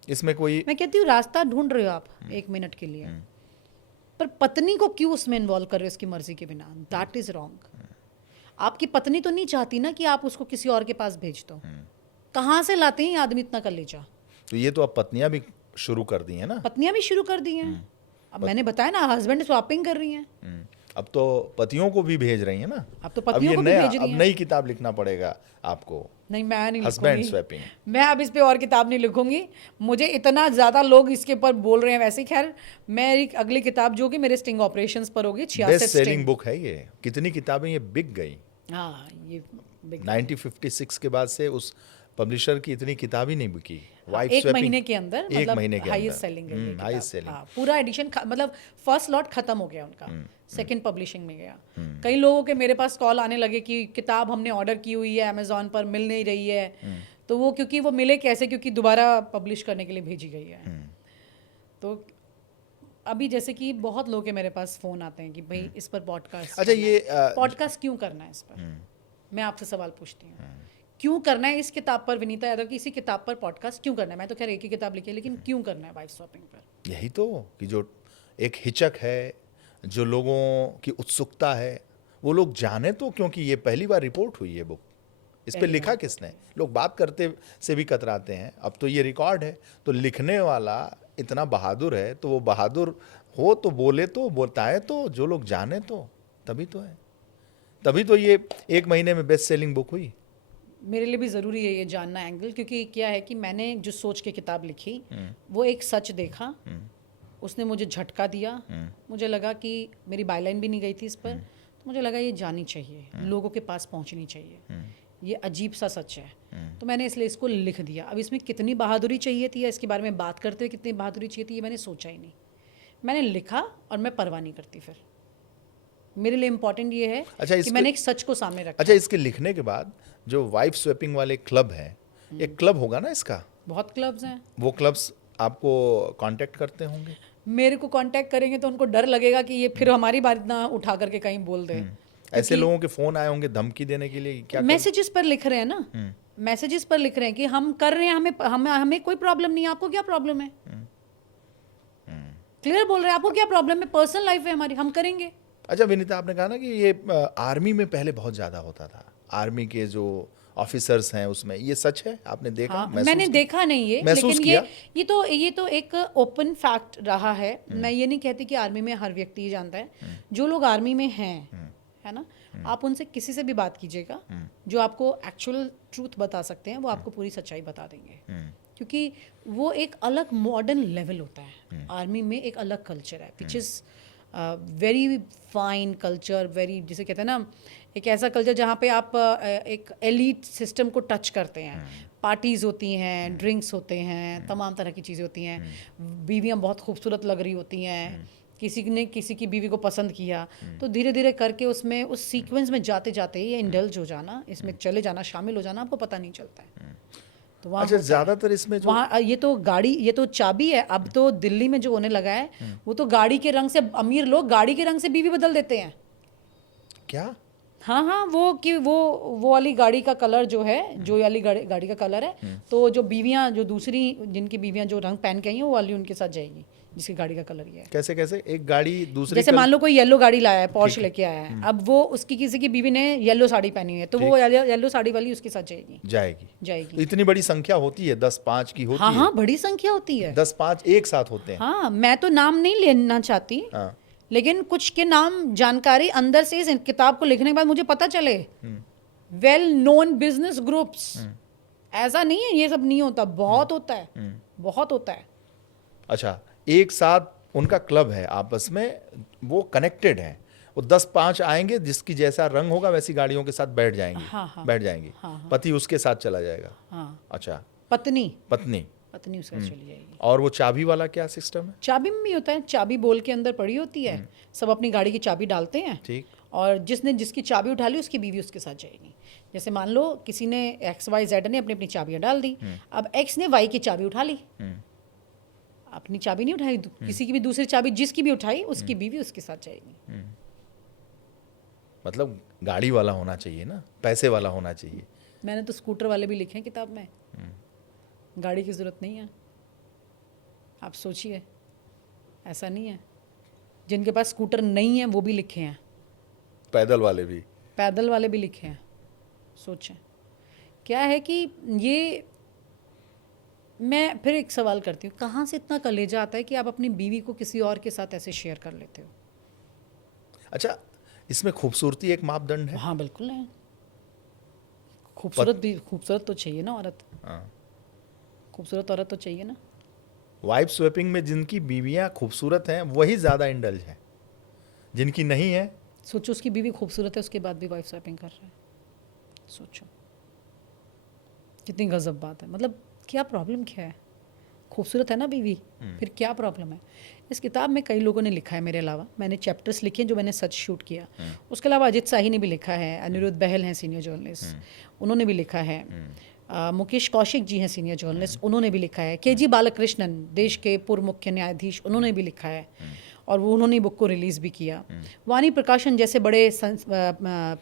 इसमें कोई मैं कहती हूँ रास्ता ढूंढ रहे हो आप 1 मिनट के लिए, पर पत्नी को क्यों उसमें इन्वॉल्व कर रहे हो उसकी मर्जी के बिना? That is wrong. आपकी पत्नी तो नहीं चाहती ना कि आप उसको किसी और के पास भेज दो। कहाँ से लाते हैं ये आदमी इतना कलेजा? तो ये तो अब पत्नियां भी शुरू कर दी हैं ना। पत्नियां भी शुरू कर दी हैं। अब मैंने बताया ना, हस्बैंड स्वैपिंग कर रही हैं। अब तो पतियों को भी भेज रही हैं ना। अब तो पतियों को भी भेज रही अब हैं। नई किताब लिखना पड़ेगा आपको, नहीं, मैं नहीं हस्बैंड लिखूंगी। स्वैपिंग। मैं अब इस पे और किताब नहीं लिखूंगी। मुझे इतना ज़्यादा लोग इसके ऊपर बोल रहे हैं। वैसे ही खैर मेरी अगली किताब जो कि मेरे स्टिंग ऑपरेशंस पर होगी, 66 बेस्ट सेलिंग स्टिंग। बुक है ये। कितनी किताबें ये बिक गई। हाँ, ये big- 1956 के बाद से उस पब्लिशर की इतनी किताब ही नहीं बिकी। वाइफ एक स्वैपिंग महीने के अंदर, एक मतलब महीने के हाईएस्ट अंदर। सेलिंग है ये किताब। Highest selling. हाँ, पूरा एडिशन मतलब फर्स्ट लॉट खत्म हो गया उनका, सेकंड पब्लिशिंग में गया। कई लोगों के मेरे पास कॉल आने लगे कि किताब हमने ऑर्डर की हुई है अमेजोन पर, मिल नहीं रही है। तो वो क्योंकि वो मिले कैसे, क्योंकि दोबारा पब्लिश करने के लिए भेजी गई है। तो अभी जैसे कि बहुत लोग के मेरे पास फोन आते हैं कि भाई इस पर पॉडकास्ट, अच्छा ये पॉडकास्ट क्यों करना है इस पर? मैं आपसे सवाल पूछती हूँ, क्यों करना है इस किताब पर, विनीता यादव की इसी किताब पर पॉडकास्ट क्यों करना है? मैं तो खैर एक ही किताब लिखी है, लेकिन क्यों करना है वाइफ स्वैपिंग पर? यही तो कि जो एक हिचक है, जो लोगों की उत्सुकता है, वो लोग जाने तो, क्योंकि ये पहली बार रिपोर्ट हुई है बुक। इस पे लिखा किसने? लोग बात करते से भी कतराते हैं, अब तो ये रिकॉर्ड है। तो लिखने वाला इतना बहादुर है, तो वो बहादुर हो तो बोले, तो बताए तो, जो लोग जाने तो, तभी तो है। तभी तो ये 1 महीने में बेस्ट सेलिंग बुक हुई। मेरे लिए भी ज़रूरी है ये जानना एंगल, क्योंकि क्या है कि मैंने जो सोच के किताब लिखी वो एक सच देखा, उसने मुझे झटका दिया। मुझे लगा कि मेरी बायलाइन भी नहीं गई थी इस पर, तो मुझे लगा ये जानी चाहिए, लोगों के पास पहुंचनी चाहिए। ये अजीब सा सच है, तो मैंने इसलिए इसको लिख दिया। अब इसमें कितनी बहादुरी चाहिए थी या इसके बारे में बात करते हुए कितनी बहादुरी चाहिए थी, ये मैंने सोचा ही नहीं। मैंने लिखा और मैं परवाह नहीं करती। फिर मेरे लिए इम्पोर्टेंट ये है अच्छा, कि मैंने एक सच को सामने रखा। अच्छा, इसके लिखने के बाद जो वाइफ स्वैपिंग वाले क्लब हैं, एक क्लब होगा ना इसका? बहुत क्लब्स हैं। वो क्लब्स आपको कांटेक्ट करते होंगे? मेरे को कांटेक्ट करेंगे तो उनको डर लगेगा कि ये फिर हमारी बात ना उठा करके कहीं बोल दे। ऐसे लोगों के फोन आए होंगे धमकी देने के लिए? क्या मैसेजेस पर लिख रहे हैं ना, मैसेजेस पर लिख रहे हैं कि हम कर रहे हैं, हमें कोई प्रॉब्लम नहीं है, आपको क्या प्रॉब्लम है? क्लियर बोल रहे हैं, आपको क्या प्रॉब्लम है? पर्सनल लाइफ है हमारी, हम करेंगे। अच्छा विनीता, आपने कहा ना कि ये आर्मी में पहले बहुत ज्यादा होता था। आर्मी के जो ऑफिसर्स हैं उसमें, ये सच है? आपने देखा? हाँ, महसूस मैंने किया? देखा नहीं है, महसूस लेकिन किया? ये तो एक ओपन फैक्ट रहा है। मैं ये नहीं कहती कि आर्मी में हर व्यक्ति जानता है। जो लोग आर्मी में हैं, है ना, आप उनसे किसी से भी बात कीजिएगा, जो आपको एक्चुअल ट्रूथ बता सकते हैं, वो आपको पूरी सच्चाई बता देंगे। क्योंकि वो एक अलग मॉडर्न लेवल होता है। आर्मी में एक अलग कल्चर है, which is very fine culture, very, जिसे कहते हैं ना, एक ऐसा कल्चर जहाँ पे आप एक एलीट सिस्टम को टच करते हैं। पार्टीज़ होती हैं, ड्रिंक्स होते हैं, तमाम तरह की चीज़ें होती हैं। बीवियाँ बहुत खूबसूरत लग रही होती हैं। किसी ने किसी की बीवी को पसंद किया, तो धीरे धीरे करके उसमें उस सीक्वेंस में जाते जाते ये इंडल्ज हो जाना, इसमें चले जाना, शामिल हो जाना, आपको पता नहीं चलता है। तो वहाँ अच्छा, ज्यादातर इसमें जो वहाँ ये तो गाड़ी, ये तो चाबी है। अब तो दिल्ली में जो होने लगा है, वो तो गाड़ी के रंग से, अमीर लोग गाड़ी के रंग से बीवी बदल देते हैं। क्या? हाँ हाँ, वो वाली गाड़ी का कलर जो है, जो वाली गाड़ी का कलर है, तो जो बीवियां, जो दूसरी जिनकी बीवियां जो रंग पहन के आई हैं, वो वाली उनके साथ जाएगी जिसकी गाड़ी का कलर ये है। कैसे कैसे एक गाड़ी दूसरी जैसे मान लो कोई येलो गाड़ी लाया है, पॉर्श लेके आया है, अब वो उसकी किसी की बीवी ने येलो साड़ी पहनी है, तो वो येलो साड़ी वाली उसके साथ जाएगी जाएगी। जाएगी। तो इतनी बड़ी संख्या होती है, 10-5 की होती हाँ है? हाँ, बड़ी संख्या होती है। 10-5 एक साथ होते हैं? हाँ, मैं तो नाम नहीं लेना चाहती, हाँ। लेकिन कुछ के नाम जानकारी अंदर से इस किताब को लिखने के बाद मुझे पता चले। वेल नोन बिजनेस ग्रुप्स, ऐसा नहीं है ये सब नहीं होता, बहुत होता है, बहुत होता है। अच्छा, एक साथ उनका क्लब है, आपस में वो कनेक्टेड है, वो 10-5 आएंगे, जिसकी जैसा रंग होगा वैसी गाड़ियों के साथ बैठ जाएंगी। हाँ, हाँ, बैठ जाएंगी। हाँ, हाँ। पति उसके साथ चला जाएगा। हाँ, अच्छा, पत्नी पत्नी उसका चली जाएगी। और वो चाबी वाला क्या सिस्टम है? चाबी में भी होता है, चाबी बोल के अंदर पड़ी होती है, सब अपनी गाड़ी की चाबी डालते हैं, ठीक। और जिसने जिसकी चाबी उठा ली उसकी बीवी उसके साथ जाएगी। जैसे मान लो किसी ने XYZ ने अपनी अपनी चाबियां डाल दी, अब X ने Y की चाबी उठा ली, अपनी चाबी नहीं उठाई, किसी की भी दूसरी चाबी जिसकी भी उठाई उसकी बीवी उसके साथ जाएगी। मतलब गाड़ी वाला होना चाहिए ना, पैसे वाला होना चाहिए। मैंने तो स्कूटर वाले भी लिखे हैं किताब में, गाड़ी की जरूरत नहीं है। आप सोचिए, ऐसा नहीं है, जिनके पास स्कूटर नहीं है वो भी लिखे हैं, पैदल वाले भी, पैदल वाले भी लिखे हैं। सोचें क्या है कि ये, मैं फिर एक सवाल करती हूँ, कहाँ से इतना कलेजा आता है कि आप अपनी बीवी को किसी और के साथ ऐसे शेयर कर लेते हो? अच्छा, इसमें खूबसूरती एक मापदंड है? हाँ बिल्कुल है, खूबसूरत तो चाहिए ना औरत, हाँ। खूबसूरत औरत तो चाहिए ना। वाइफ स्वैपिंग में जिनकी बीवियां खूबसूरत हैं वही ज़्यादा इंडल्ज हैं, जिनकी नहीं है। सोचो उसकी बीवी खूबसूरत है, उसके बाद भी वाइफ स्वैपिंग कर रहा है, सोचो कितनी गजब बात है। मतलब क्या प्रॉब्लम क्या है? खूबसूरत है ना बीवी, फिर क्या प्रॉब्लम है? इस किताब में कई लोगों ने लिखा है मेरे अलावा, मैंने चैप्टर्स लिखे हैं जो मैंने सच शूट किया, उसके अलावा अजित शाही ने भी लिखा है, अनिरुद्ध बहल हैं सीनियर जर्नलिस्ट, उन्होंने भी लिखा है, मुकेश कौशिक जी हैं सीनियर जर्नलिस्ट, उन्होंने भी लिखा है, KG बालकृष्णन देश के पूर्व मुख्य न्यायाधीश, उन्होंने भी लिखा है, और वो उन्होंने बुक को रिलीज़ भी किया। वाणी प्रकाशन जैसे बड़े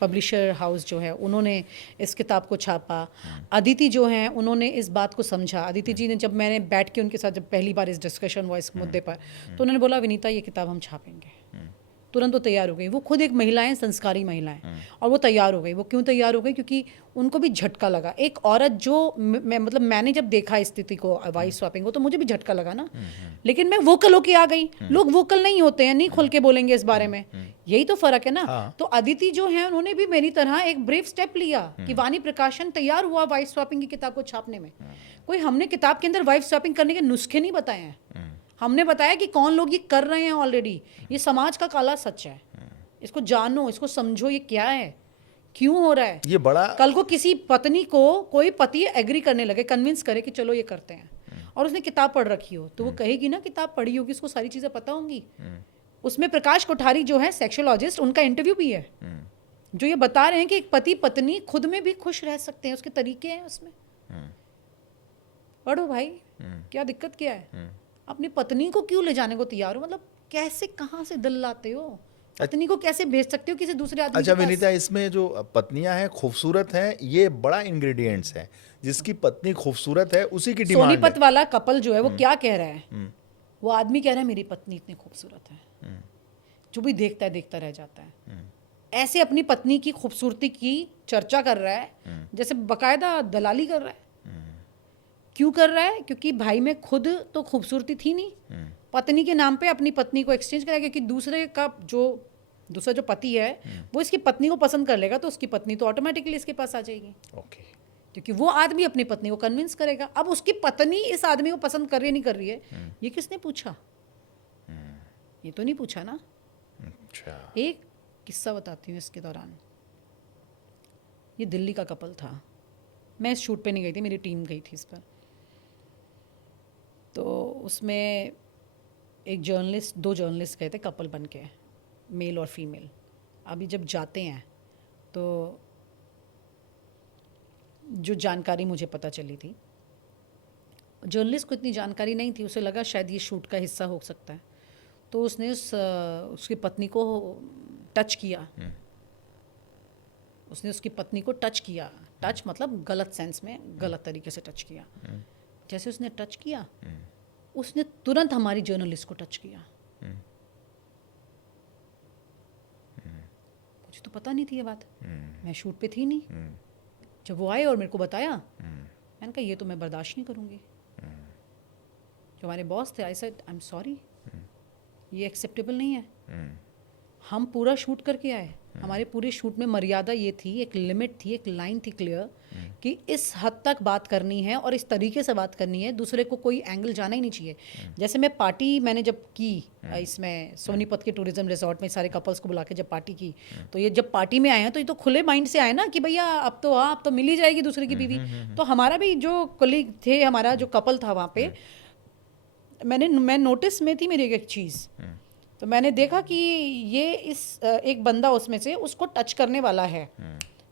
पब्लिशर हाउस जो है उन्होंने इस किताब को छापा। अदिति जो हैं उन्होंने इस बात को समझा। अदिति जी ने, जब मैंने बैठ के उनके साथ जब पहली बार इस डिस्कशन हुआ इस मुद्दे पर, तो उन्होंने बोला विनीता ये किताब हम छापेंगे। तुरंत वो तैयार हो गई, वो खुद एक महिला हैं, संस्कारी महिला हैं, और वो तैयार हो गई। वो क्यों तैयार हो गई? क्योंकि उनको भी झटका लगा। एक औरत जो मतलब मैंने जब देखा स्थिति को, वाइफ स्वैपिंग को, तो मुझे भी झटका लगा ना, लेकिन मैं वोकल होके आ गई। लोग वोकल नहीं होते हैं, नहीं खुल के बोलेंगे इस बारे में, यही तो फर्क है ना। तो अदिति जो है उन्होंने भी मेरी तरह एक ब्रेव स्टेप लिया कि वाणी प्रकाशन तैयार हुआ वाइफ स्वैपिंग की किताब को छापने में। कोई हमने किताब के अंदर वाइफ स्वैपिंग करने के नुस्खे नहीं बताए हैं, हमने बताया कि कौन लोग ये कर रहे हैं ऑलरेडी। ये समाज का काला सच है, इसको जानो, इसको समझो, ये क्या है, क्यों हो रहा है। ये बड़ा, कल को किसी पत्नी को कोई पति एग्री करने लगे, कन्विंस करे कि चलो ये करते हैं, और उसने किताब पढ़ रखी हो, तो वो कहेगी ना, किताब पढ़ी होगी, उसको सारी चीज़ें पता होंगी। उसमें प्रकाश कोठारी जो है सेक्सोलॉजिस्ट, उनका इंटरव्यू भी है, जो ये बता रहे हैं कि एक पति पत्नी खुद में भी खुश रह सकते हैं, उसके तरीके हैं उसमें। पढ़ो भाई, क्या दिक्कत क्या है? अपनी पत्नी को क्यों ले जाने को तैयार हो? मतलब कैसे, कहाँ से दिल लाते हो? पत्नी को कैसे भेज सकते हो किसी दूसरे आदमी अच्छा के पास? विनीता, इसमें जो पत्नियां हैं खूबसूरत हैं, ये बड़ा इंग्रेडिएंट्स है। जिसकी पत्नी खूबसूरत है उसी की डिमांड सोनीपत है। वाला कपल जो है वो क्या कह रहा है? वो आदमी कह रहा है मेरी पत्नी इतनी खूबसूरत है, जो भी देखता है देखता रह जाता है। ऐसे अपनी पत्नी की खूबसूरती की चर्चा कर रहा है जैसे बकायदा दलाली कर रहा है। क्यों कर रहा है? क्योंकि भाई में खुद तो खूबसूरती थी नहीं, पत्नी के नाम पे अपनी पत्नी को एक्सचेंज करेगा, क्योंकि दूसरा जो पति है वो इसकी पत्नी को पसंद कर लेगा, तो उसकी पत्नी तो ऑटोमेटिकली इसके पास आ जाएगी। ओके। क्योंकि वो आदमी अपनी पत्नी को कन्विंस करेगा। अब उसकी पत्नी इस आदमी को पसंद कर रही है नहीं कर रही है, ये किसने पूछा? ये तो नहीं पूछा ना। अच्छा। एक किस्सा बताती हूँ इसके दौरान। ये दिल्ली का कपल था, मैं इस शूट पे नहीं गई थी, मेरी टीम गई थी इस पर। तो उसमें एक जर्नलिस्ट, 2 जर्नलिस्ट गए थे कपल बन के, मेल और फीमेल। अभी जब जाते हैं तो जो जानकारी मुझे पता चली थी, जर्नलिस्ट को इतनी जानकारी नहीं थी, उसे लगा शायद ये शूट का हिस्सा हो सकता है, तो उसने उसकी पत्नी को टच किया, उसने उसकी पत्नी को टच किया, टच मतलब गलत सेंस में, गलत तरीके से टच किया। जैसे उसने टच किया, उसने तुरंत हमारी जर्नलिस्ट को टच किया। मुझे तो पता नहीं थी ये बात, मैं शूट पे थी नहीं। जब वो आए और मेरे को बताया, मैंने कहा ये तो मैं बर्दाश्त नहीं करूँगी। जो हमारे बॉस थे, I said I am sorry, ये एक्सेप्टेबल नहीं है। हम पूरा शूट करके आए, हमारे पूरे शूट में मर्यादा ये थी, एक लिमिट थी, एक लाइन थी क्लियर कि इस हद तक बात करनी है और इस तरीके से बात करनी है, दूसरे को कोई एंगल जाना ही नहीं चाहिए। जैसे मैं पार्टी मैंने जब की इसमें सोनीपत के टूरिज्म रिजॉर्ट में सारे कपल्स को बुला के जब पार्टी की, तो ये जब पार्टी में आए हैं तो ये तो खुले माइंड से आए ना कि भैया अब तो मिल ही जाएगी दूसरे की बीवी। तो हमारा भी जो कोलीग थे, हमारा जो कपल था वहाँ पे, मैं नोटिस में थी मेरी एक चीज़, तो मैंने देखा कि ये एक बंदा उसमें से उसको टच करने वाला है।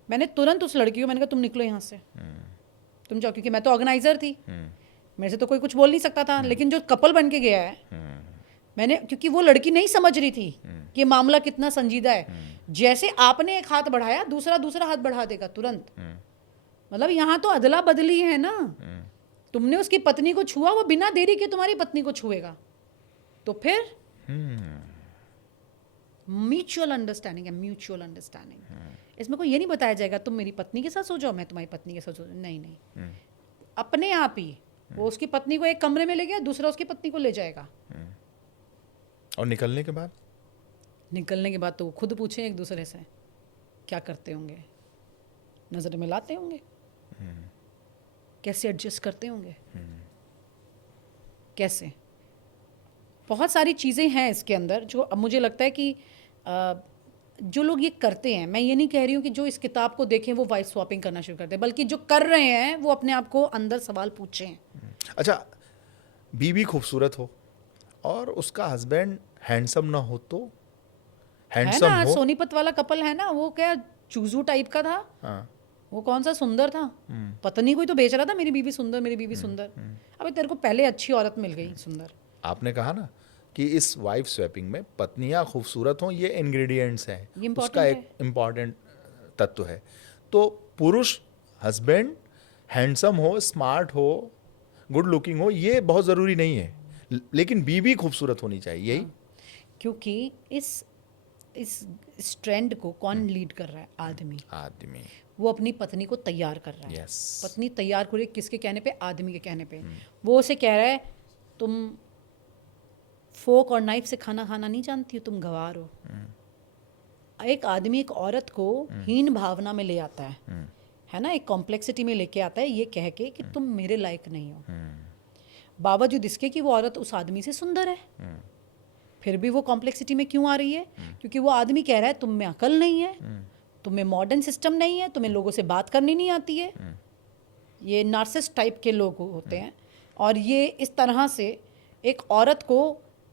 मैंने तुरंत उस लड़की को मैंने कहा तुम निकलो यहाँ से, तुम जाओ, क्योंकि मैं तो ऑर्गेनाइजर थी, मेरे से तो कोई कुछ बोल नहीं सकता था। लेकिन जो कपल बन के गया है, मैंने, क्योंकि वो लड़की नहीं समझ रही थी कि मामला कितना संजीदा है, जैसे आपने एक हाथ बढ़ाया दूसरा हाथ बढ़ा देगा तुरंत। मतलब यहाँ तो अदला बदली है ना, तुमने उसकी पत्नी को छुआ, वो बिना देरी के तुम्हारी पत्नी को छुएगा, तो फिर म्यूचुअल अंडरस्टैंडिंग है, म्यूचुअल अंडरस्टैंडिंग। इसमें कोई ये नहीं बताया जाएगा तुम मेरी पत्नी के साथ सो जाओ, मैं तुम्हारी पत्नी के साथ सो जाऊँ, नहीं। अपने आप ही वो उसकी पत्नी को एक कमरे में ले गया, दूसरा उसकी पत्नी को ले जाएगा। और निकलने के बाद तो वो खुद पूछें एक दूसरे से क्या करते होंगे, नजर मिलाते होंगे, कैसे एडजस्ट करते होंगे, कैसे। बहुत सारी चीज़ें हैं इसके अंदर जो अब मुझे लगता है कि जो लोग ये करते हैं, मैं ये नहीं कह रही हूँ कि जो इस किताब को देखें वो वाइफ स्वैपिंग करना शुरू कर दें, बल्कि जो कर रहे हैं वो अपने आप को अंदर सवाल पूछें। अच्छा, बीवी खूबसूरत हो और उसका हस्बैंड हैंडसम ना हो तो, है हैंडसम ना, हो, सोनीपत वाला कपल है ना, वो क्या चूजू टाइप का था। हाँ, वो कौन सा सुंदर था, पत्नी को ही तो बेच रहा था, मेरी बीवी सुंदर, मेरी बीवी सुंदर। अबे तेरे को पहले अच्छी औरत मिल गई सुंदर। आपने कहा ना कि इस वाइफ स्वैपिंग में पत्नियां खूबसूरत हों, ये इंग्रेडिएंट्स हैं, ये important उसका एक है। इम्पॉर्टेंट तत्व है। तो पुरुष हस्बैंड हैंडसम हो, स्मार्ट हो, गुड लुकिंग हो, ये बहुत ज़रूरी नहीं है, लेकिन बीवी खूबसूरत होनी चाहिए, यही। क्योंकि इस ट्रेंड को कौन लीड कर रहा है, आदमी। वो अपनी पत्नी को तैयार कर रहा है। Yes. पत्नी तैयार हो रही है किसके कहने पे, आदमी के कहने पे। वो उसे कह रहा है तुम फोक और नाइफ से खाना खाना नहीं जानती हो, तुम गंवार हो। एक आदमी एक औरत को हीन भावना में ले आता है ना, एक कॉम्प्लेक्सिटी में लेके आता है, ये कह के कि तुम मेरे लायक नहीं हो, बावजूद इसके कि वो औरत उस आदमी से सुंदर है। फिर भी वो कॉम्प्लेक्सिटी में क्यों आ रही है? क्योंकि वो आदमी कह रहा है तुम में अकल नहीं है, तुम्हें मॉडर्न सिस्टम नहीं है, तुम्हें लोगों से बात करनी नहीं आती है। ये नार्सिसिस्ट टाइप के लोग होते हैं, और ये इस तरह से एक औरत को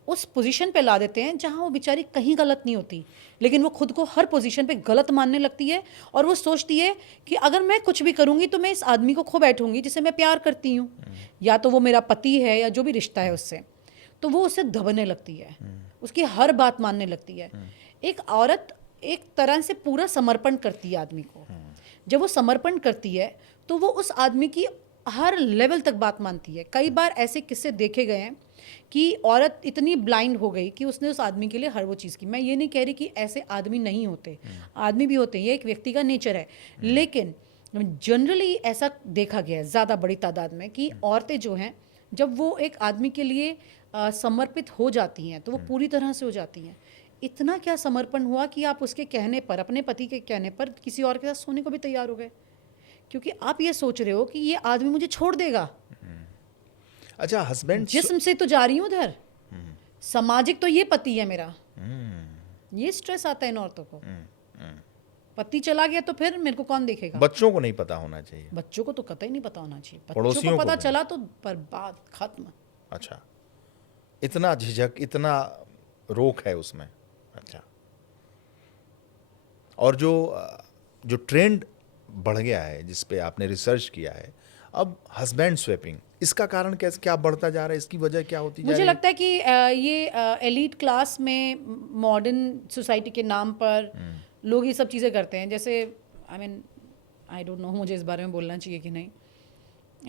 उस पोजीशन पे ला देते हैं जहां वो बेचारी कहीं गलत नहीं होती, लेकिन वो खुद को हर पोजीशन पे गलत मानने लगती है, और वो सोचती है कि अगर मैं कुछ भी करूंगी तो मैं इस आदमी को खो बैठूंगी जिसे मैं प्यार करती हूँ, या तो वो मेरा पति है या जो भी रिश्ता है उससे, तो वो उससे दबने लगती है, उसकी हर बात मानने लगती है। एक औरत एक तरह से पूरा समर्पण करती है आदमी को। जब वो समर्पण करती है तो वो उस आदमी की हर लेवल तक बात मानती है। कई बार ऐसे किस्से देखे गए हैं कि औरत इतनी ब्लाइंड हो गई कि उसने उस आदमी के लिए हर वो चीज़ की। मैं ये नहीं कह रही कि ऐसे आदमी नहीं होते, आदमी भी होते हैं, ये एक व्यक्ति का नेचर है, लेकिन जनरली ऐसा देखा गया है ज़्यादा बड़ी तादाद में कि औरतें जो हैं जब वो एक आदमी के लिए समर्पित हो जाती हैं तो वो पूरी तरह से हो जाती हैं। इतना क्या समर्पण हुआ कि आप उसके कहने पर, अपने पति के कहने पर किसी और के साथ सोने को भी तैयार हो गए, क्योंकि आप ये सोच रहे हो कि ये आदमी मुझे छोड़ देगा। अच्छा, हस्बैंड जिस्म से तो जा रही हूँ उधर, सामाजिक तो ये पति है मेरा। ये स्ट्रेस आता है इन औरतों को। पति चला गया तो फिर मेरे को कौन देखेगा? बच्चों को नहीं पता होना चाहिए, बच्चों को तो कतई नहीं पता होना चाहिए। बच्चों पड़ोसियों को को पता भी। चला तो बर्बाद, खत्म। अच्छा, इतना झिझक, इतना रोक है उसमें। अच्छा, और जो ट्रेंड बढ़ गया है जिस पे आपने रिसर्च किया है, अब हस्बैंड स्वैपिंग, इसका कारण कैसे, क्या बढ़ता जा रहा है, इसकी वजह क्या होती जा रही मुझे है? लगता है कि ये एलीट क्लास में मॉडर्न सोसाइटी के नाम पर लोग ये सब चीज़ें करते हैं। जैसे I mean I don't know मुझे इस बारे में बोलना चाहिए कि नहीं,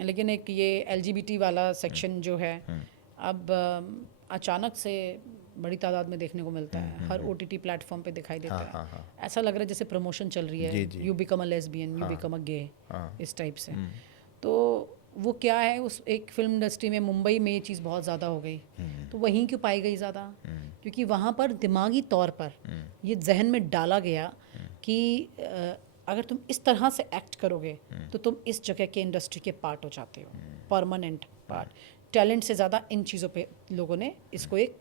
लेकिन एक ये LGBT वाला सेक्शन जो है अब अचानक से बड़ी तादाद में देखने को मिलता है, हर OTT प्लेटफॉर्म पे दिखाई देता है। ऐसा लग रहा है जैसे प्रमोशन चल रही है, you become a lesbian, you become a gay, इस टाइप से। तो वो क्या है, उस एक फिल्म इंडस्ट्री में मुंबई में ये चीज़ बहुत ज़्यादा हो गई, तो वहीं क्यों पाई गई ज़्यादा? क्योंकि वहाँ पर दिमागी तौर पर ये जहन में डाला गया कि अगर तुम इस तरह से एक्ट करोगे तो तुम इस जगह के इंडस्ट्री के पार्ट हो जाते हो, परमानेंट पार्ट। टैलेंट से ज़्यादा इन चीज़ों पे लोगों ने इसको एक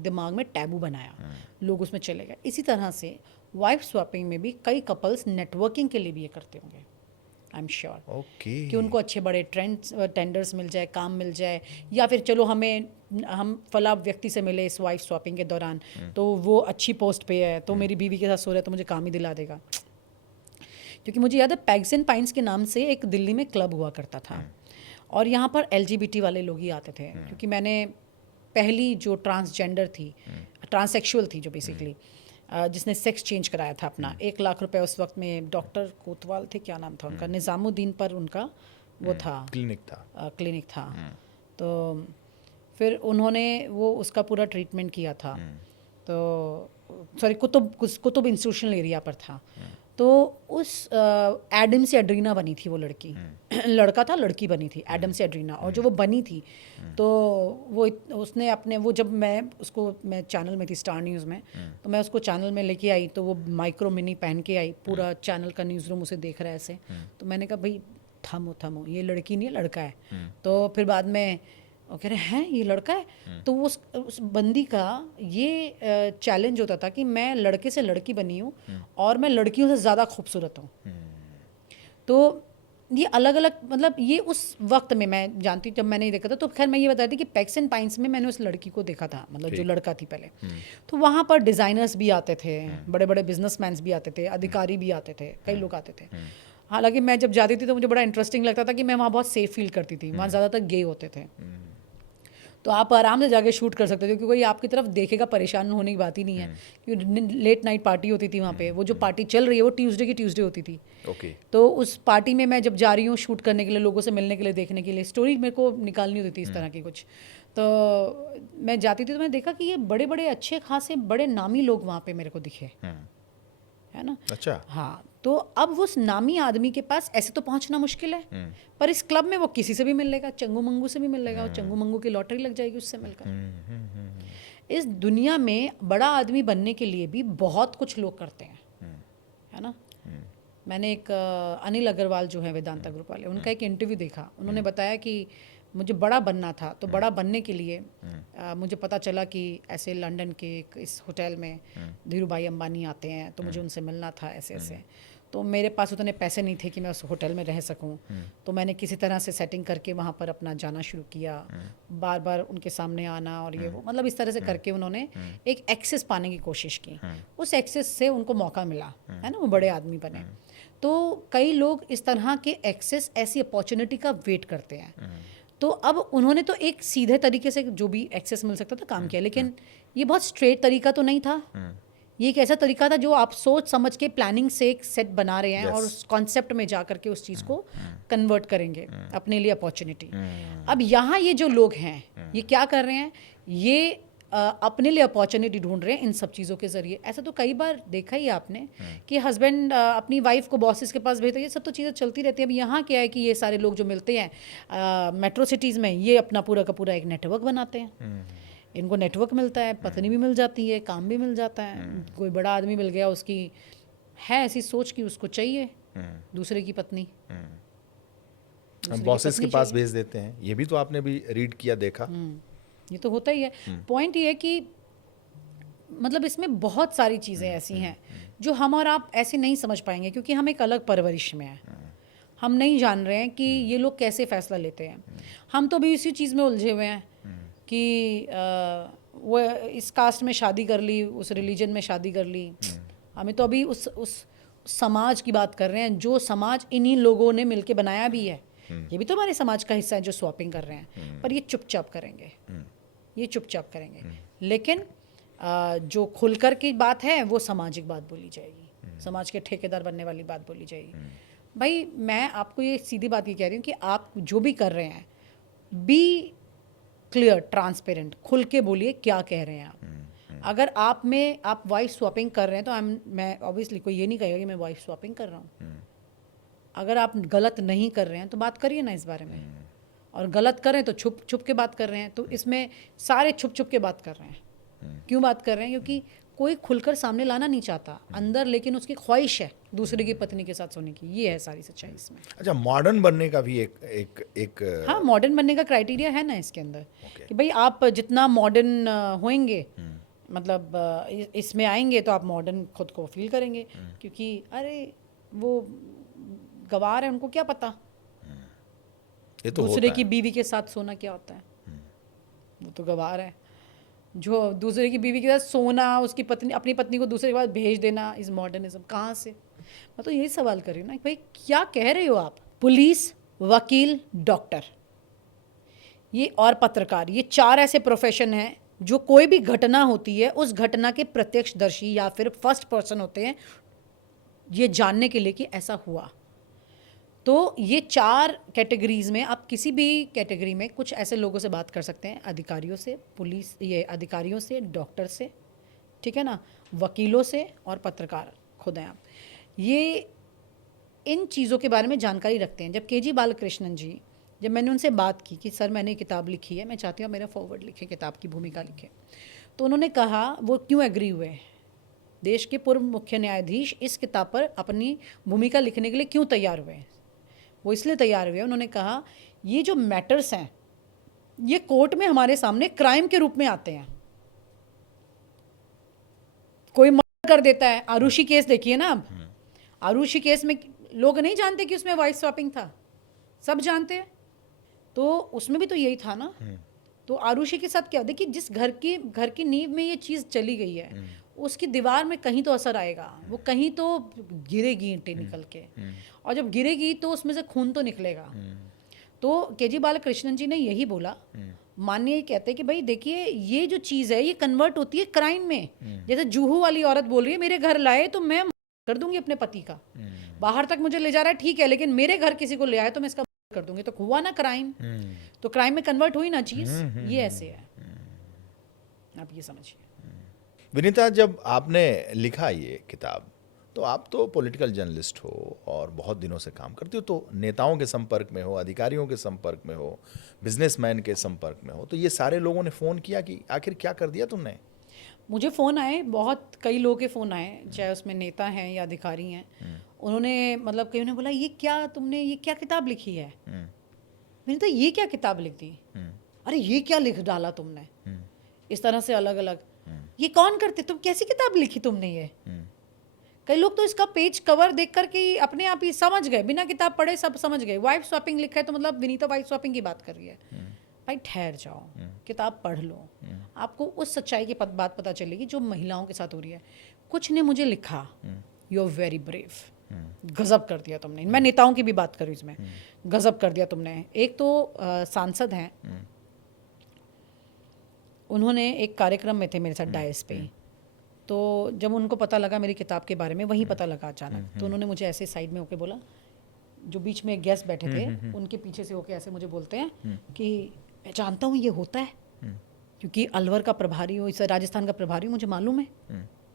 दिमाग में टैबू बनाया, लोग उसमें चले गए। इसी तरह से वाइफ स्वैपिंग में भी कई कपल्स नेटवर्किंग के लिए भी ये करते होंगे, आई एम श्योर, कि उनको अच्छे बड़े टेंडर्स मिल जाए, काम मिल जाए, या फिर चलो हम फला व्यक्ति से मिले इस वाइफ स्वैपिंग के दौरान, तो वो अच्छी पोस्ट पे है, तो मेरी बीवी के साथ सो रहा है तो मुझे काम ही दिला देगा। क्योंकि मुझे याद है पैग्स एंड पाइन्स के नाम से एक दिल्ली में क्लब हुआ करता था, और यहाँ पर LGBT वाले लोग ही आते थे। क्योंकि मैंने पहली जो ट्रांसजेंडर थी, ट्रांससेक्सुअल थी जो बेसिकली, जिसने सेक्स चेंज कराया था अपना, 1 लाख रुपए उस वक्त में डॉक्टर कोतवाल थे, क्या नाम था उनका, निज़ामुद्दीन पर उनका वो था, क्लिनिक था। तो फिर उन्होंने वो उसका पूरा ट्रीटमेंट किया था, तो सॉरी कुतुब इंस्टीट्यूशनल एरिया पर था। तो उस एडम से एड्रीना बनी थी वो लड़की, लड़का था, लड़की बनी थी, एडम से एड्रीना। और जो वो बनी थी तो वो उसने अपने वो, जब मैं चैनल में थी स्टार न्यूज़ में, तो मैं उसको चैनल में लेके आई, तो वो माइक्रो मिनी पहन के आई, पूरा चैनल का न्यूज़ रूम उसे देख रहा है ऐसे। तो मैंने कहा भाई थमो, ये लड़की नहीं है, लड़का है। तो फिर बाद में वो कह रहे हैं ये लड़का है। तो उस बंदी का ये चैलेंज होता था कि मैं लड़के से लड़की बनी हूँ और मैं लड़कियों से ज़्यादा खूबसूरत हूँ। तो ये अलग अलग, मतलब ये उस वक्त में मैं जानती हूँ जब मैंने ये देखा था। तो खैर मैं ये बता रही थी कि पैग्स एंड पाइन्स में मैंने उस लड़की को देखा था, मतलब जो लड़का थी पहले। तो वहाँ पर डिज़ाइनर्स भी आते थे, बड़े बड़े बिजनेसमैन भी आते थे, अधिकारी भी आते थे, कई लोग आते थे। हालांकि मैं जब जाती थी तो मुझे बड़ा इंटरेस्टिंग लगता था कि मैं वहाँ बहुत सेफ फील करती थी। वहाँ ज़्यादातर गे होते थे, तो आप आराम से जाके शूट कर सकते थे, क्योंकि कोई आपकी तरफ देखेगा, परेशान होने की बात ही नहीं है। क्योंकि लेट नाइट पार्टी होती थी वहाँ पे। वो जो पार्टी चल रही है वो ट्यूसडे की ट्यूसडे होती थी। तो उस पार्टी में मैं जब जा रही हूँ शूट करने के लिए, लोगों से मिलने के लिए, देखने के लिए, स्टोरी मेरे को निकालनी होती थी इस तरह की कुछ, तो मैं जाती थी। तो मैंने देखा कि ये बड़े बड़े अच्छे खासे बड़े नामी लोग वहाँ पे मेरे को दिखे, है ना। अच्छा, हाँ। तो अब उस नामी आदमी के पास ऐसे तो पहुंचना मुश्किल है, पर इस क्लब में वो किसी से भी मिल लेगा, चंगू मंगू से भी मिल लेगा, और चंगू मंगू की लॉटरी लग जाएगी उससे मिलकर। इस दुनिया में बड़ा आदमी बनने के लिए भी बहुत कुछ लोग करते हैं, है ना। मैंने एक अनिल अग्रवाल जो है वेदांता ग्रुप वाले, उनका एक इंटरव्यू देखा। उन्होंने बताया कि मुझे बड़ा बनना था, तो बड़ा बनने के लिए मुझे पता चला कि ऐसे लंदन के इस होटल में धीरू भाई अंबानी आते हैं, तो मुझे उनसे मिलना था ऐसे ऐसे। तो मेरे पास उतने पैसे नहीं थे कि मैं उस होटल में रह सकूं, तो मैंने किसी तरह से सेटिंग करके वहाँ पर अपना जाना शुरू किया, बार बार उनके सामने आना और ये वो, मतलब इस तरह से करके उन्होंने एक एक्सेस पाने की कोशिश की। उस एक्सेस से उनको मौका मिला, है ना, वो बड़े आदमी बने। तो कई लोग इस तरह के एक्सेस, ऐसी अपॉर्चुनिटी का वेट करते हैं। तो अब उन्होंने तो एक सीधे तरीके से जो भी एक्सेस मिल सकता था काम किया, लेकिन ये बहुत स्ट्रेट तरीका तो नहीं था। ये एक ऐसा तरीका था जो आप सोच समझ के प्लानिंग से एक सेट बना रहे हैं, और उस कॉन्सेप्ट में जा करके उस चीज़ को कन्वर्ट करेंगे अपने लिए अपॉर्चुनिटी। अब यहाँ ये जो लोग हैं ये क्या कर रहे हैं, ये अपने लिए अपॉर्चुनिटी ढूंढ रहे हैं इन सब चीज़ों के ज़रिए। ऐसा तो कई बार देखा ही आपने कि हस्बैंड अपनी वाइफ को बॉसेस के पास भेजता है, ये सब तो चीज़ें चलती रहती हैं। अब यहाँ क्या है कि ये सारे लोग जो मिलते हैं मेट्रो सिटीज़ में, ये अपना पूरा का पूरा एक नेटवर्क बनाते हैं। इनको नेटवर्क मिलता है, पत्नी भी मिल जाती है, काम भी मिल जाता है। कोई बड़ा आदमी मिल गया, उसकी है ऐसी सोच कि उसको चाहिए दूसरे की पत्नी, बॉसेस के पास भेज देते हैं। ये भी तो आपने भी रीड किया, देखा। ये तो होता ही है। पॉइंट ये है कि मतलब इसमें बहुत सारी चीज़ें ऐसी हैं जो हम और आप ऐसे नहीं समझ पाएंगे, क्योंकि हम एक अलग परवरिश में हैं। हम नहीं जान रहे हैं कि ये लोग कैसे फैसला लेते हैं। हम तो भी इसी चीज़ में उलझे हुए हैं कि वो इस कास्ट में शादी कर ली, उस रिलीजन में शादी कर ली। हमें तो अभी उस समाज की बात कर रहे हैं जो समाज इन्हीं लोगों ने मिलके बनाया भी है। ये भी तो हमारे समाज का हिस्सा है जो स्वैपिंग कर रहे हैं, पर ये चुपचाप करेंगे, ये चुपचाप करेंगे। लेकिन जो खुलकर की बात है वो सामाजिक बात बोली जाएगी, समाज के ठेकेदार बनने वाली बात बोली जाएगी। भाई मैं आपको ये सीधी बात ये कह रही हूँ कि आप जो भी कर रहे हैं, बी क्लियर, ट्रांसपेरेंट, खुल के बोलिए क्या कह रहे हैं आप। अगर आप वाइफ स्वैपिंग कर रहे हैं तो मैं ऑब्वियसली कोई ये नहीं कहेगा कि मैं वाइफ स्वैपिंग कर रहा हूँ। अगर आप गलत नहीं कर रहे हैं तो बात करिए ना इस बारे में, और गलत कर रहे हैं तो छुप छुप के बात कर रहे हैं। तो इसमें सारे छुप छुप के बात कर रहे हैं। क्यों बात कर रहे हैं? क्योंकि कोई खुलकर सामने लाना नहीं चाहता अंदर, लेकिन उसकी ख्वाहिश है दूसरे की पत्नी के साथ सोने की। ये है सारी सच्चाई इसमें। अच्छा, मॉडर्न बनने का भी एक हाँ, मॉडर्न बनने का क्राइटेरिया है ना इसके अंदर, कि भाई आप जितना मॉडर्न होंगे, मतलब इसमें आएंगे तो आप मॉडर्न खुद को फील करेंगे। क्योंकि अरे वो गवार है, उनको क्या पता ये तो दूसरे होता की है। बीवी के साथ सोना क्या होता है। वो तो गवार है। जो दूसरे की बीवी के साथ सोना, उसकी पत्नी, अपनी पत्नी को दूसरे के पास भेज देना, इस मॉडर्निज्म कहाँ से? मैं तो यही सवाल कर रही हूँ ना, भाई क्या कह रहे हो आप? पुलिस, वकील, डॉक्टर, ये और पत्रकार, ये 4 ऐसे प्रोफेशन हैं जो कोई भी घटना होती है उस घटना के प्रत्यक्षदर्शी या फिर फर्स्ट पर्सन होते हैं ये जानने के लिए कि ऐसा हुआ। तो ये 4 कैटेगरीज में आप किसी भी कैटेगरी में कुछ ऐसे लोगों से बात कर सकते हैं, अधिकारियों से, पुलिस, ये अधिकारियों से, डॉक्टर से, ठीक है ना, वकीलों से, और पत्रकार खुद हैं आप। ये इन चीज़ों के बारे में जानकारी रखते हैं। जब के जी बालकृष्णन जी, जब मैंने उनसे बात की कि सर मैंने किताब लिखी है, मैं चाहती हूँ मेरा फॉरवर्ड लिखे, किताब की भूमिका लिखे, तो उन्होंने कहा वो क्यों एग्री हुए। देश के पूर्व मुख्य न्यायाधीश इस किताब पर अपनी भूमिका लिखने के लिए क्यों तैयार हुए? वो इसलिए तैयार हुए, उन्होंने कहा ये जो मैटर्स हैं ये कोर्ट में हमारे सामने क्राइम के रूप में आते हैं। कोई मर्डर कर देता है, आरुषि केस देखिए ना अब। आरुषि केस में लोग नहीं जानते कि उसमें वाइफ स्वैपिंग था, सब जानते हैं। तो उसमें भी तो यही था ना। तो आरुषि के साथ क्या, देखिए जिस घर की नींव में ये चीज़ चली गई है उसकी दीवार में कहीं तो असर आएगा, वो कहीं तो गिरेगी ईंटें निकल के, और जब गिरेगी तो उसमें से खून तो निकलेगा। तो के जी बालकृष्णन जी ने यही बोला, माननीय कहते हैं कि भाई देखिए ये जो चीज़ है ये कन्वर्ट होती है क्राइम में। जैसे जूहू वाली औरत बोल रही है मेरे घर लाए तो मैं कर दूंगी अपने पति का, बाहर तक मुझे ले जा रहा है ठीक है, लेकिन मेरे घर किसी को ले आए तो मैं इसका कर दूंगी। तो हुआ ना क्राइम, तो क्राइम में कन्वर्ट हुई ना चीज़। ये ऐसे है, आप ये समझिए। विनीता, जब आपने लिखा ये किताब तो आप तो पॉलिटिकल जर्नलिस्ट हो और बहुत दिनों से काम करते हो, तो नेताओं के संपर्क में हो, अधिकारियों के संपर्क में हो, बिजनेसमैन के संपर्क में हो, तो ये सारे लोगों ने फ़ोन किया कि आखिर क्या कर दिया तुमने? मुझे फ़ोन आए, बहुत कई लोगों के फ़ोन आए, चाहे उसमें नेता हैं या अधिकारी हैं। उन्होंने मतलब कई ने बोला ये क्या तुमने, ये क्या किताब लिखी है? मैंने कहा ये क्या किताब लिख दी? अरे ये क्या लिख डाला तुमने? इस तरह से अलग अलग, ये कौन करते, तुम कैसी किताब लिखी तुमने ये? कई लोग तो इसका पेज कवर देख करके ही अपने आप ही समझ गए, बिना किताब पढ़े सब समझ गए। वाइफ स्वैपिंग लिखा है तो मतलब विनीता वाइफ स्वैपिंग की बात कर रही है। भाई ठहर जाओ, किताब पढ़ लो, आपको उस सच्चाई की बात पता चलेगी जो महिलाओं के साथ हो रही है। कुछ ने मुझे लिखा, यू आर वेरी ब्रेव, गजब कर दिया तुमने। मैं नेताओं की भी बात करूँ इसमें, गजब कर दिया तुमने। एक तो सांसद हैं, उन्होंने एक कार्यक्रम में थे मेरे साथ डायस पे, तो जब उनको पता लगा मेरी किताब के बारे में, वहीं पता लगा अचानक, तो उन्होंने मुझे ऐसे साइड में होके बोला, जो बीच में गेस्ट बैठे थे उनके पीछे से होके ऐसे मुझे बोलते हैं कि मैं जानता हूँ ये होता है, क्योंकि अलवर का प्रभारी हूँ, इस राजस्थान का प्रभारी हूँ, मुझे मालूम है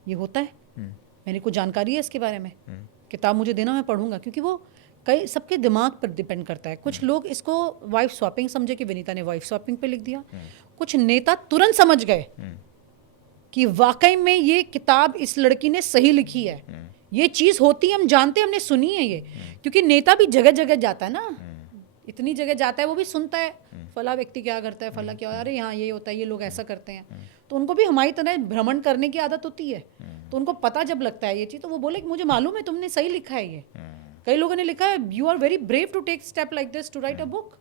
ये होता है, मेरे को जानकारी है इसके बारे में, किताब मुझे देना, मैं पढ़ूंगा। क्योंकि वो कई सबके दिमाग पर डिपेंड करता है। कुछ लोग इसको वाइफ स्वैपिंग समझे कि विनीता ने वाइफ स्वैपिंग पे लिख दिया, कुछ नेता तुरंत समझ गए कि वाकई में ये किताब इस लड़की ने सही लिखी है, ये चीज़ होती है, हम जानते हैं, हमने सुनी है ये। क्योंकि नेता भी जगह जगह जाता है ना, इतनी जगह जाता है, वो भी सुनता है फला व्यक्ति क्या करता है, फला क्या, अरे यहाँ ये होता है, ये लोग ऐसा करते हैं, तो उनको भी हमारी तरह भ्रमण करने की आदत होती है। तो उनको पता जब लगता है ये चीज़, तो वो बोले कि मुझे मालूम है तुमने सही लिखा है ये। कई लोगों ने लिखा है you are very brave to take step like this to write a book.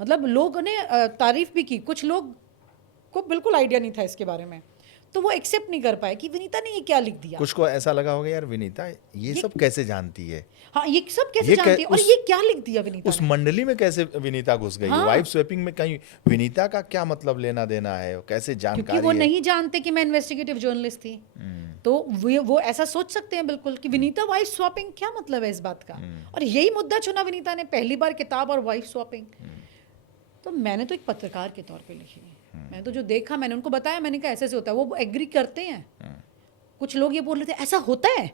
मतलब लोगों ने तारीफ भी की, कुछ लोग को बिल्कुल आइडिया नहीं था इसके बारे में, तो वो एक्सेप्ट नहीं कर पाए कि विनीता ने ये क्या लिख दिया। कुछ को ऐसा लगा होगा यार विनीता ये सब कैसे जानती है, हाँ ये सब कैसे जानती है, और ये क्या लिख दिया विनीता उस मंडली में कैसे विनीता घुस गई। हाँ। वाइफ स्वैपिंग में कहीं विनीता का क्या मतलब लेना देना है, कैसे जानकारी क्योंकि वो है? नहीं जानते कि मैं इन्वेस्टिगेटिव जर्नलिस्ट थी। तो वो ऐसा सोच सकते हैं बिल्कुल कि विनीता वाइफ स्वैपिंग, क्या मतलब है इस बात का। और यही मुद्दा चुना विनीता ने, पहली बार किताब और वाइफ स्वैपिंग। तो मैंने तो एक पत्रकार के तौर पे लिखी है, मैंने तो जो देखा मैंने उनको बताया, मैंने कहा ऐसे ऐसे होता है, वो एग्री करते हैं। कुछ लोग ये बोल रहे थे ऐसा होता है,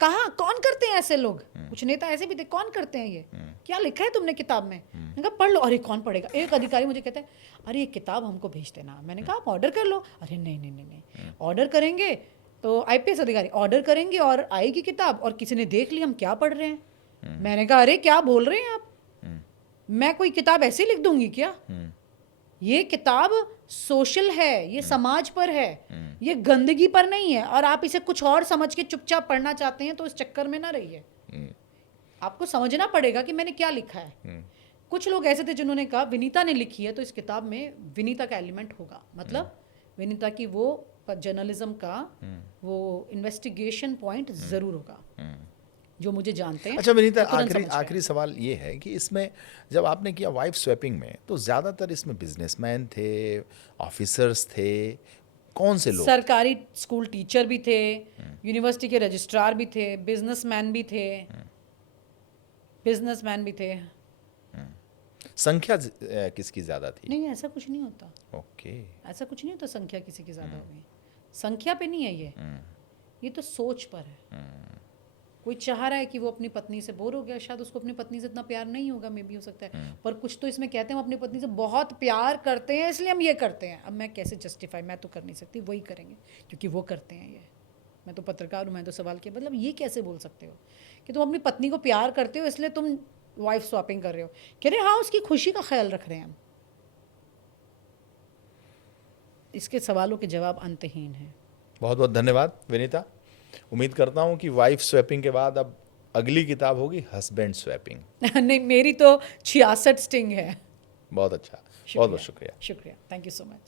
कहाँ, कौन करते हैं ऐसे लोग, कुछ नेता ऐसे भी थे, कौन करते हैं ये, क्या लिखा है तुमने किताब में। मैंने कहा पढ़ लो। अरे कौन पढ़ेगा। एक अधिकारी मुझे कहता है अरे ये किताब हमको भेज देना। मैंने कहा आप ऑर्डर कर लो। अरे नहीं नहीं नहीं नहीं, ऑर्डर करेंगे तो आईपीएस अधिकारी ऑर्डर करेंगे और आएगी किताब और किसी ने देख ली हम क्या पढ़ रहे हैं। मैंने कहा अरे क्या बोल रहे हैं आप, मैं कोई किताब ऐसे लिख दूंगी क्या। ये किताब सोशल है, ये समाज पर है, ये गंदगी पर नहीं है। और आप इसे कुछ और समझ के चुपचाप पढ़ना चाहते हैं तो इस चक्कर में ना रहिए। आपको समझना पड़ेगा कि मैंने क्या लिखा है। कुछ लोग ऐसे थे जिन्होंने कहा विनीता ने लिखी है तो इस किताब में विनीता का एलिमेंट होगा, मतलब विनीता की वो जर्नलिज्म का वो इन्वेस्टिगेशन पॉइंट जरूर होगा, जो मुझे जानते हैं। अच्छा विनीता, वो तुरंत समझ गए। आखिरी सवाल ये है कि इसमें जब आपने किया वाइफ स्वैपिंग में, तो ज़्यादातर इसमें बिजनेसमैन थे, ऑफिसर्स थे, कौन से लोग? सरकारी स्कूल टीचर भी थे, यूनिवर्सिटी के रजिस्ट्रार भी थे, बिजनेसमैन भी थे, संख्या किसकी ज़्यादा थी? नहीं ऐसा कुछ नहीं होता, ओके। ऐसा कुछ नहीं होता संख्या किसी की ज़्यादा होगी। संख्या पे नहीं है ये तो सोच पर है। कोई चाह रहा है कि वो अपनी पत्नी से बोर हो गया, शायद उसको अपनी पत्नी से इतना प्यार नहीं होगा, मे भी हो सकता है। पर कुछ तो इसमें कहते हैं हम अपनी पत्नी से बहुत प्यार करते हैं इसलिए हम ये करते हैं। अब मैं कैसे जस्टिफाई, मैं तो कर नहीं सकती, वही करेंगे क्योंकि वो करते हैं ये। मैं तो पत्रकार हूँ, मैं तो सवाल किया, मतलब ये कैसे बोल सकते हो कि तुम अपनी पत्नी को प्यार करते हो इसलिए तुम वाइफ स्वैपिंग कर रहे हो। कह रहे हाँ उसकी खुशी का ख्याल रख रहे हैं हम। इसके सवालों के जवाब अंतहीन हैं। बहुत बहुत धन्यवाद विनीता। उम्मीद करता हूँ कि वाइफ स्वैपिंग के बाद अब अगली किताब होगी हस्बैंड स्वैपिंग। नहीं मेरी तो 66 स्टिंग है। बहुत अच्छा, बहुत बहुत शुक्रिया। शुक्रिया, थैंक यू सो मच।